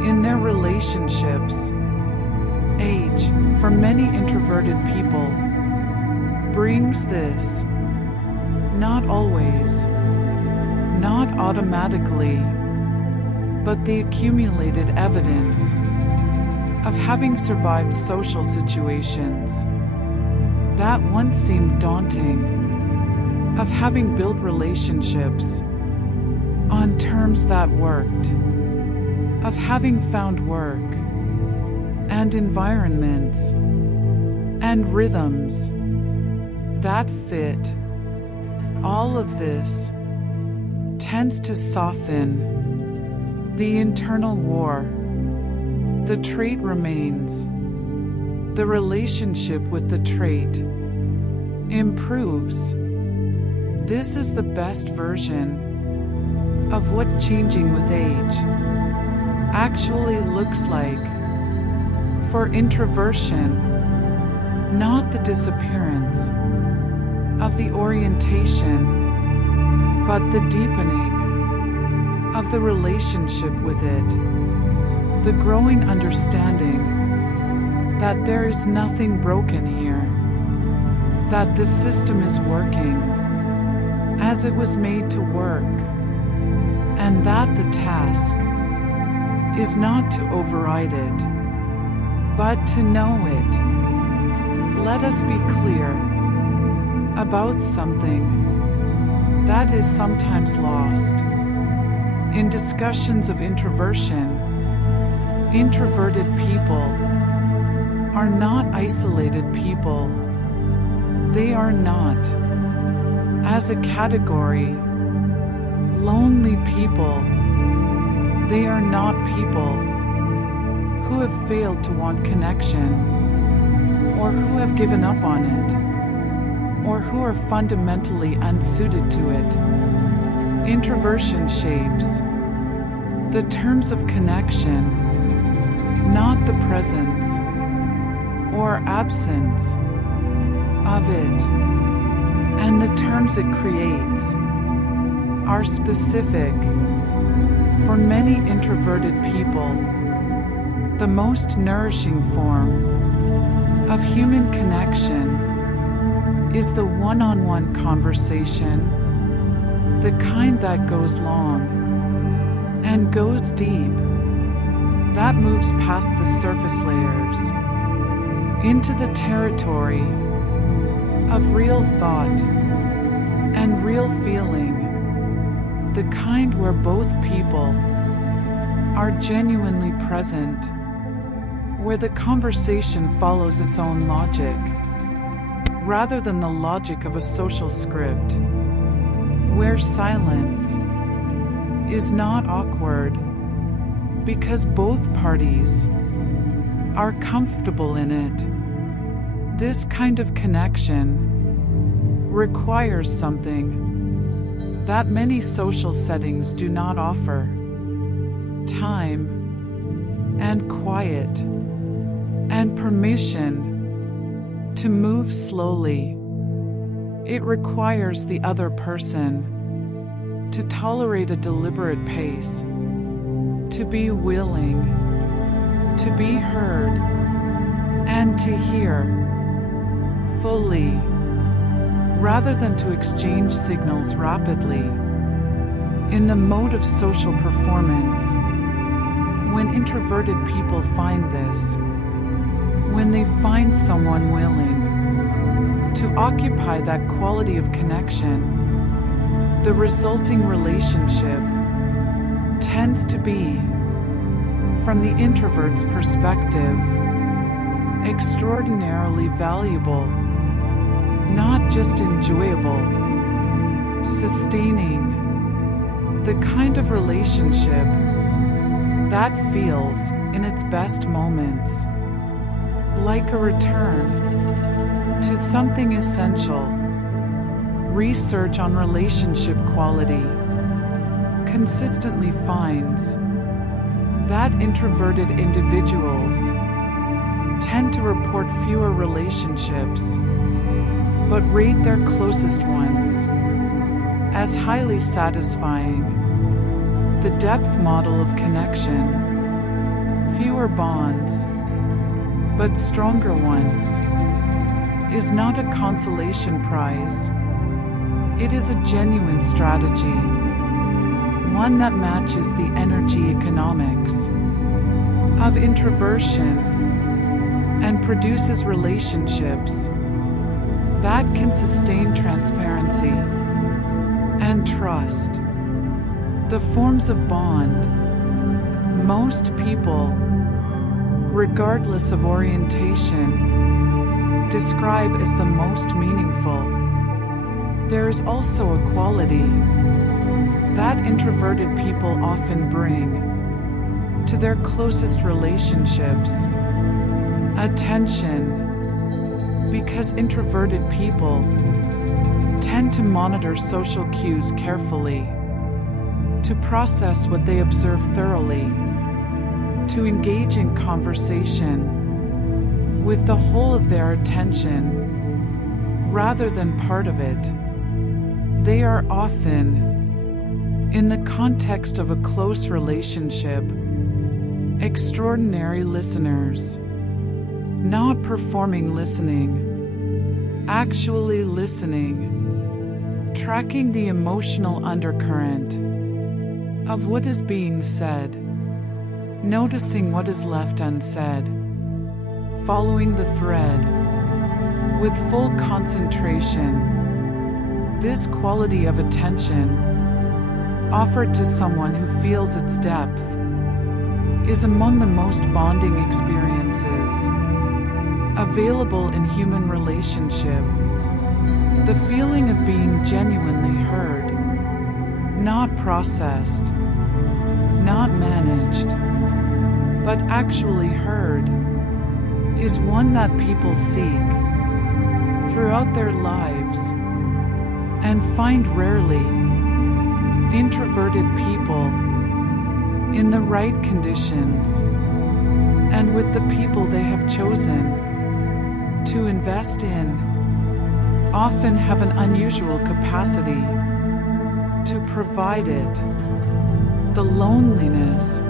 in their relationships. Age, for many introverted people, brings this. Not always, not automatically, but the accumulated evidence of having survived social situations that once seemed daunting, of having built relationships on terms that worked, of having found work and environments and rhythms that fit. All of this tends to soften the internal war. The trait remains. The relationship with the trait improves. This is the best version of what changing with age actually looks like. For introversion, not the disappearance of the orientation, but the deepening of the relationship with it, the growing understanding that there is nothing broken here, that the system is working as it was made to work, and that the task is not to override it, but to know it. Let us be clear about something that is sometimes lost in discussions of introversion. Introverted people are not isolated people. They are not, as a category, lonely people. They are not people who have failed to want connection, or who have given up on it, or who are fundamentally unsuited to it. Introversion shapes the terms of connection, not the presence or absence of it, and the terms it creates are specific. For many introverted people, the most nourishing form of human connection is the one-on-one conversation, the kind that goes long and goes deep, that moves past the surface layers into the territory of real thought and real feeling, the kind where both people are genuinely present, where the conversation follows its own logic, rather than the logic of a social script, where silence is not awkward because both parties are comfortable in it. This kind of connection requires something that many social settings do not offer: time and quiet and permission to move slowly. It requires the other person to tolerate a deliberate pace, to be willing to be heard and to hear fully, rather than to exchange signals rapidly. In the mode of social performance, when introverted people find this, when they find someone willing to occupy that quality of connection, the resulting relationship tends to be, from the introvert's perspective, extraordinarily valuable, not just enjoyable, sustaining, the kind of relationship that feels, in its best moments, like a return to something essential. Research on relationship quality consistently finds that introverted individuals tend to report fewer relationships, but rate their closest ones as highly satisfying. The depth model of connection: fewer bonds, but stronger ones, is not a consolation prize. It is a genuine strategy, one that matches the energy economics of introversion and produces relationships that can sustain transparency and trust. The forms of bond most people, regardless of orientation, describe as the most meaningful. There is also a quality that introverted people often bring to their closest relationships: attention. Because introverted people tend to monitor social cues carefully, to process what they observe thoroughly, to engage in conversation with the whole of their attention rather than part of it. They are often, in the context of a close relationship, extraordinary listeners, not performing listening, actually listening, tracking the emotional undercurrent of what is being said, noticing what is left unsaid, following the thread with full concentration. This quality of attention, offered to someone who feels its depth, is among the most bonding experiences available in human relationship. The feeling of being genuinely heard, not processed, not managed, but actually heard, is one that people seek throughout their lives and find rarely. Introverted people, in the right conditions and with the people they have chosen to invest in, often have an unusual capacity to provide it. The loneliness,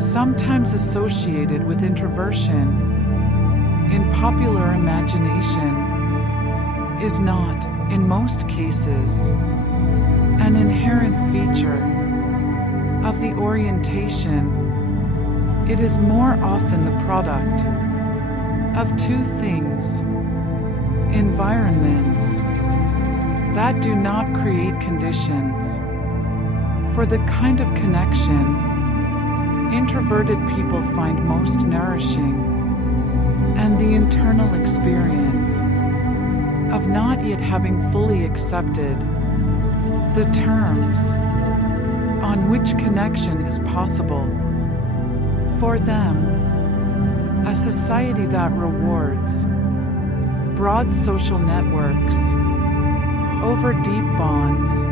sometimes associated with introversion, in popular imagination, is not, in most cases, an inherent feature of the orientation. It is more often the product of two things: environments that do not create conditions for the kind of connection introverted people find most nourishing, and the internal experience of not yet having fully accepted the terms on which connection is possible. For them, a society that rewards broad social networks over deep bonds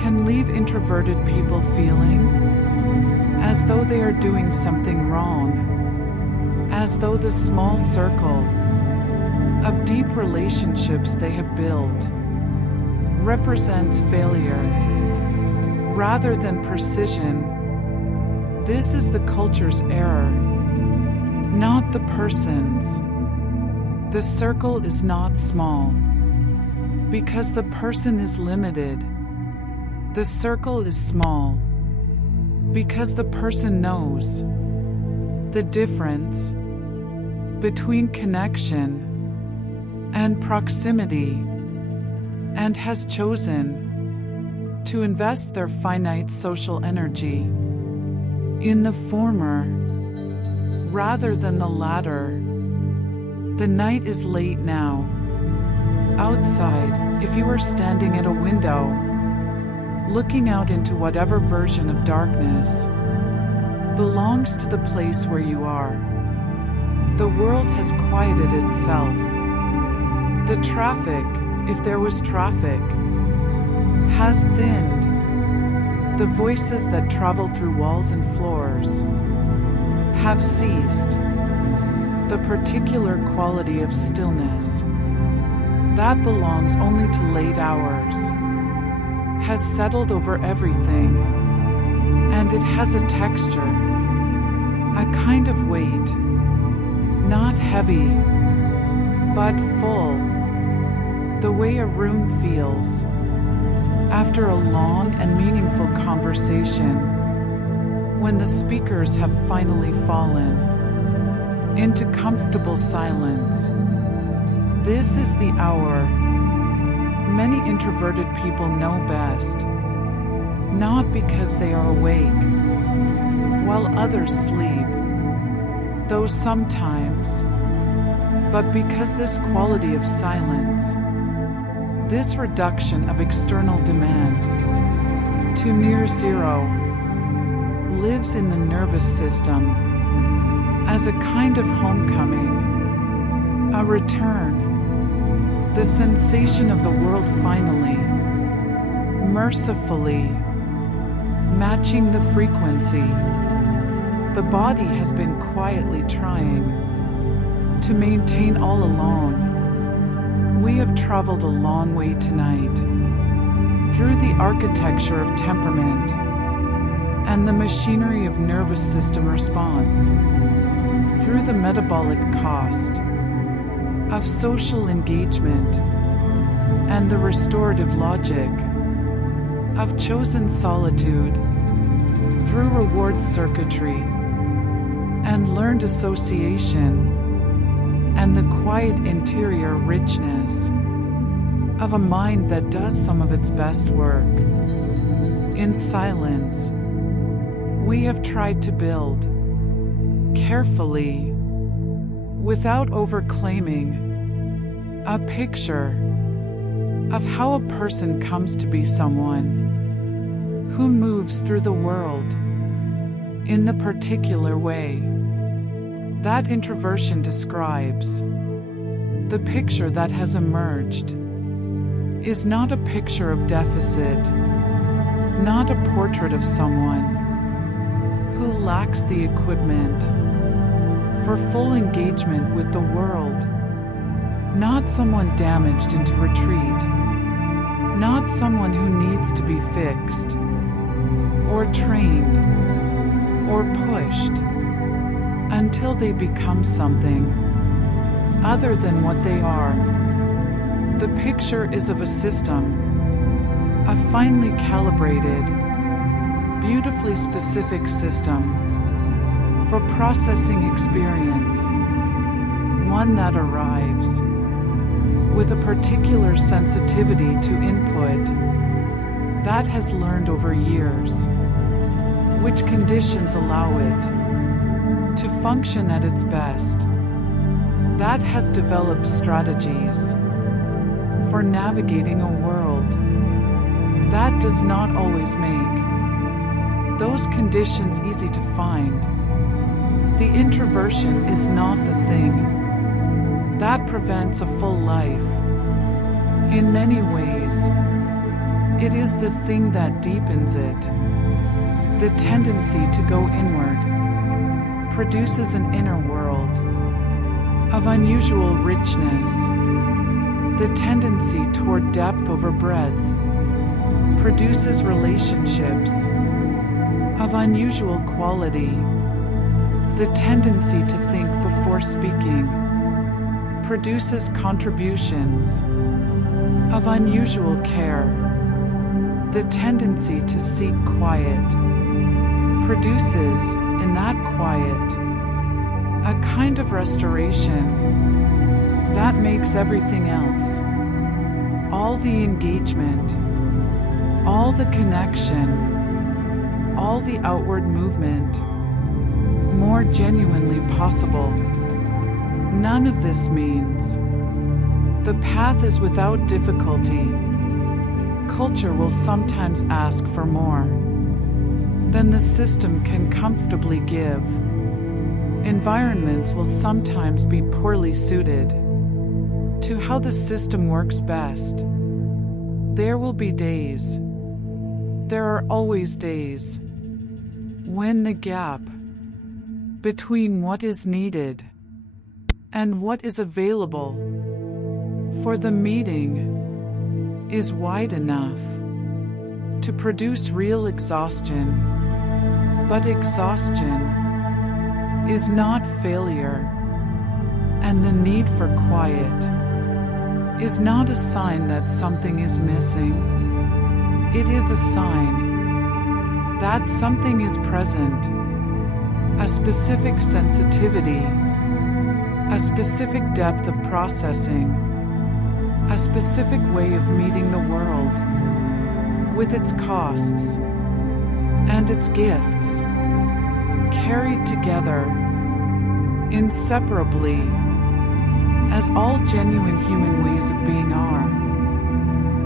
can leave introverted people feeling as though they are doing something wrong, as though the small circle of deep relationships they have built represents failure rather than precision. This is the culture's error, not the person's. The circle is not small because the person is limited. The circle is small because the person knows the difference between connection and proximity and has chosen to invest their finite social energy in the former rather than the latter. The night is late now. Outside, if you are standing at a window, looking out into whatever version of darkness belongs to the place where you are, the world has quieted itself. The traffic, if there was traffic, has thinned. The voices that travel through walls and floors have ceased. The particular quality of stillness that belongs only to late hours has settled over everything, and it has a texture, a kind of weight, not heavy, but full, the way a room feels after a long and meaningful conversation, when the speakers have finally fallen into comfortable silence. This is the hour many introverted people know best, not because they are awake while others sleep, though sometimes, but because this quality of silence, this reduction of external demand to near zero, lives in the nervous system as a kind of homecoming, a return, the sensation of the world finally, mercifully, matching the frequency, the body has been quietly trying to maintain all along. We have traveled a long way tonight, through the architecture of temperament and the machinery of nervous system response, through the metabolic cost of social engagement and the restorative logic of chosen solitude, through reward circuitry and learned association and the quiet interior richness of a mind that does some of its best work in silence. We have tried to build carefully, without overclaiming, a picture of how a person comes to be someone who moves through the world in the particular way that introversion describes. The picture that has emerged is not a picture of deficit, not a portrait of someone who lacks the equipment for full engagement with the world, not someone damaged into retreat, not someone who needs to be fixed or trained or pushed until they become something other than what they are. The picture is of a system, a finely calibrated, beautifully specific system for processing experience, one that arrives with a particular sensitivity to input that has learned over years which conditions allow it to function at its best, that has developed strategies for navigating a world that does not always make those conditions easy to find. The introversion is not the thing that prevents a full life. In many ways, it is the thing that deepens it. The tendency to go inward produces an inner world of unusual richness. The tendency toward depth over breadth produces relationships of unusual quality. The tendency to think before speaking produces contributions of unusual care. The tendency to seek quiet produces, in that quiet, a kind of restoration that makes everything else, all the engagement, all the connection, all the outward movement, more genuinely possible. None of this means the path is without difficulty. Culture will sometimes ask for more than the system can comfortably give. Environments will sometimes be poorly suited to how the system works best. There will be days, there are always days, when the gap between what is needed and what is available for the meeting is wide enough to produce real exhaustion. But exhaustion is not failure, and the need for quiet is not a sign that something is missing. It is a sign that something is present, a specific sensitivity, a specific depth of processing, a specific way of meeting the world, with its costs and its gifts, carried together, inseparably, as all genuine human ways of being are.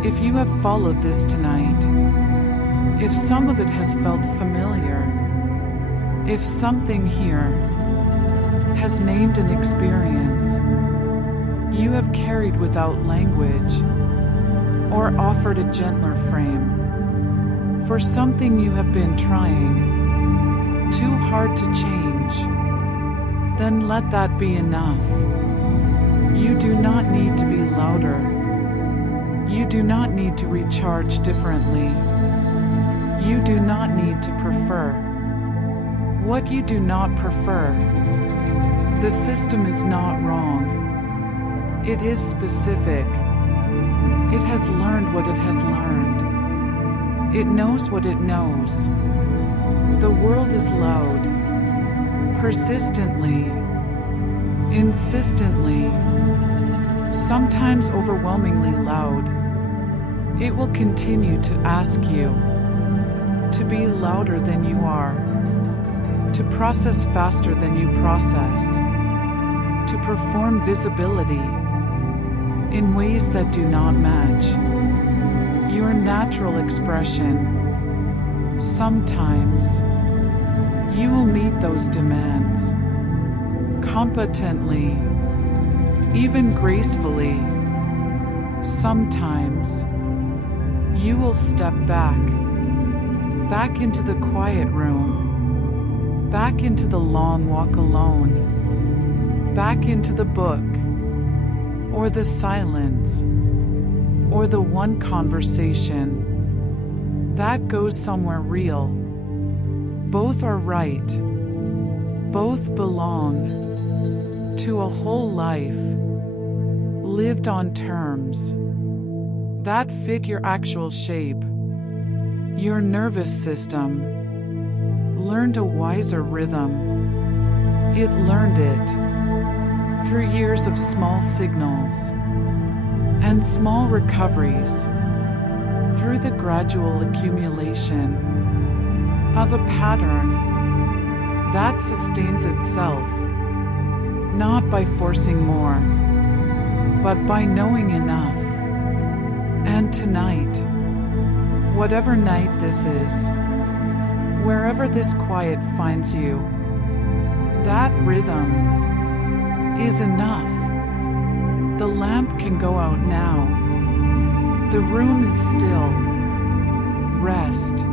If you have followed this tonight, if some of it has felt familiar, if something here has named an experience you have carried without language, or offered a gentler frame for something you have been trying too hard to change, then let that be enough. You do not need to be louder. You do not need to recharge differently. You do not need to prefer what you do not prefer. The system is not wrong. It is specific. It has learned what it has learned. It knows what it knows. The world is loud, persistently, insistently, sometimes overwhelmingly loud. It will continue to ask you to be louder than you are, to process faster than you process, to perform visibility in ways that do not match your natural expression. Sometimes you will meet those demands competently, even gracefully. Sometimes you will step back into the quiet room, back into the long walk alone, back into the book, or the silence, or the one conversation that goes somewhere real. Both are right. Both belong to a whole life lived on terms that fit your actual shape. Your nervous system learned a wiser rhythm. It learned it through years of small signals and small recoveries, through the gradual accumulation of a pattern that sustains itself, not by forcing more, but by knowing enough. And tonight, whatever night this is, wherever this quiet finds you, that rhythm is enough. The lamp can go out now. The room is still. Rest.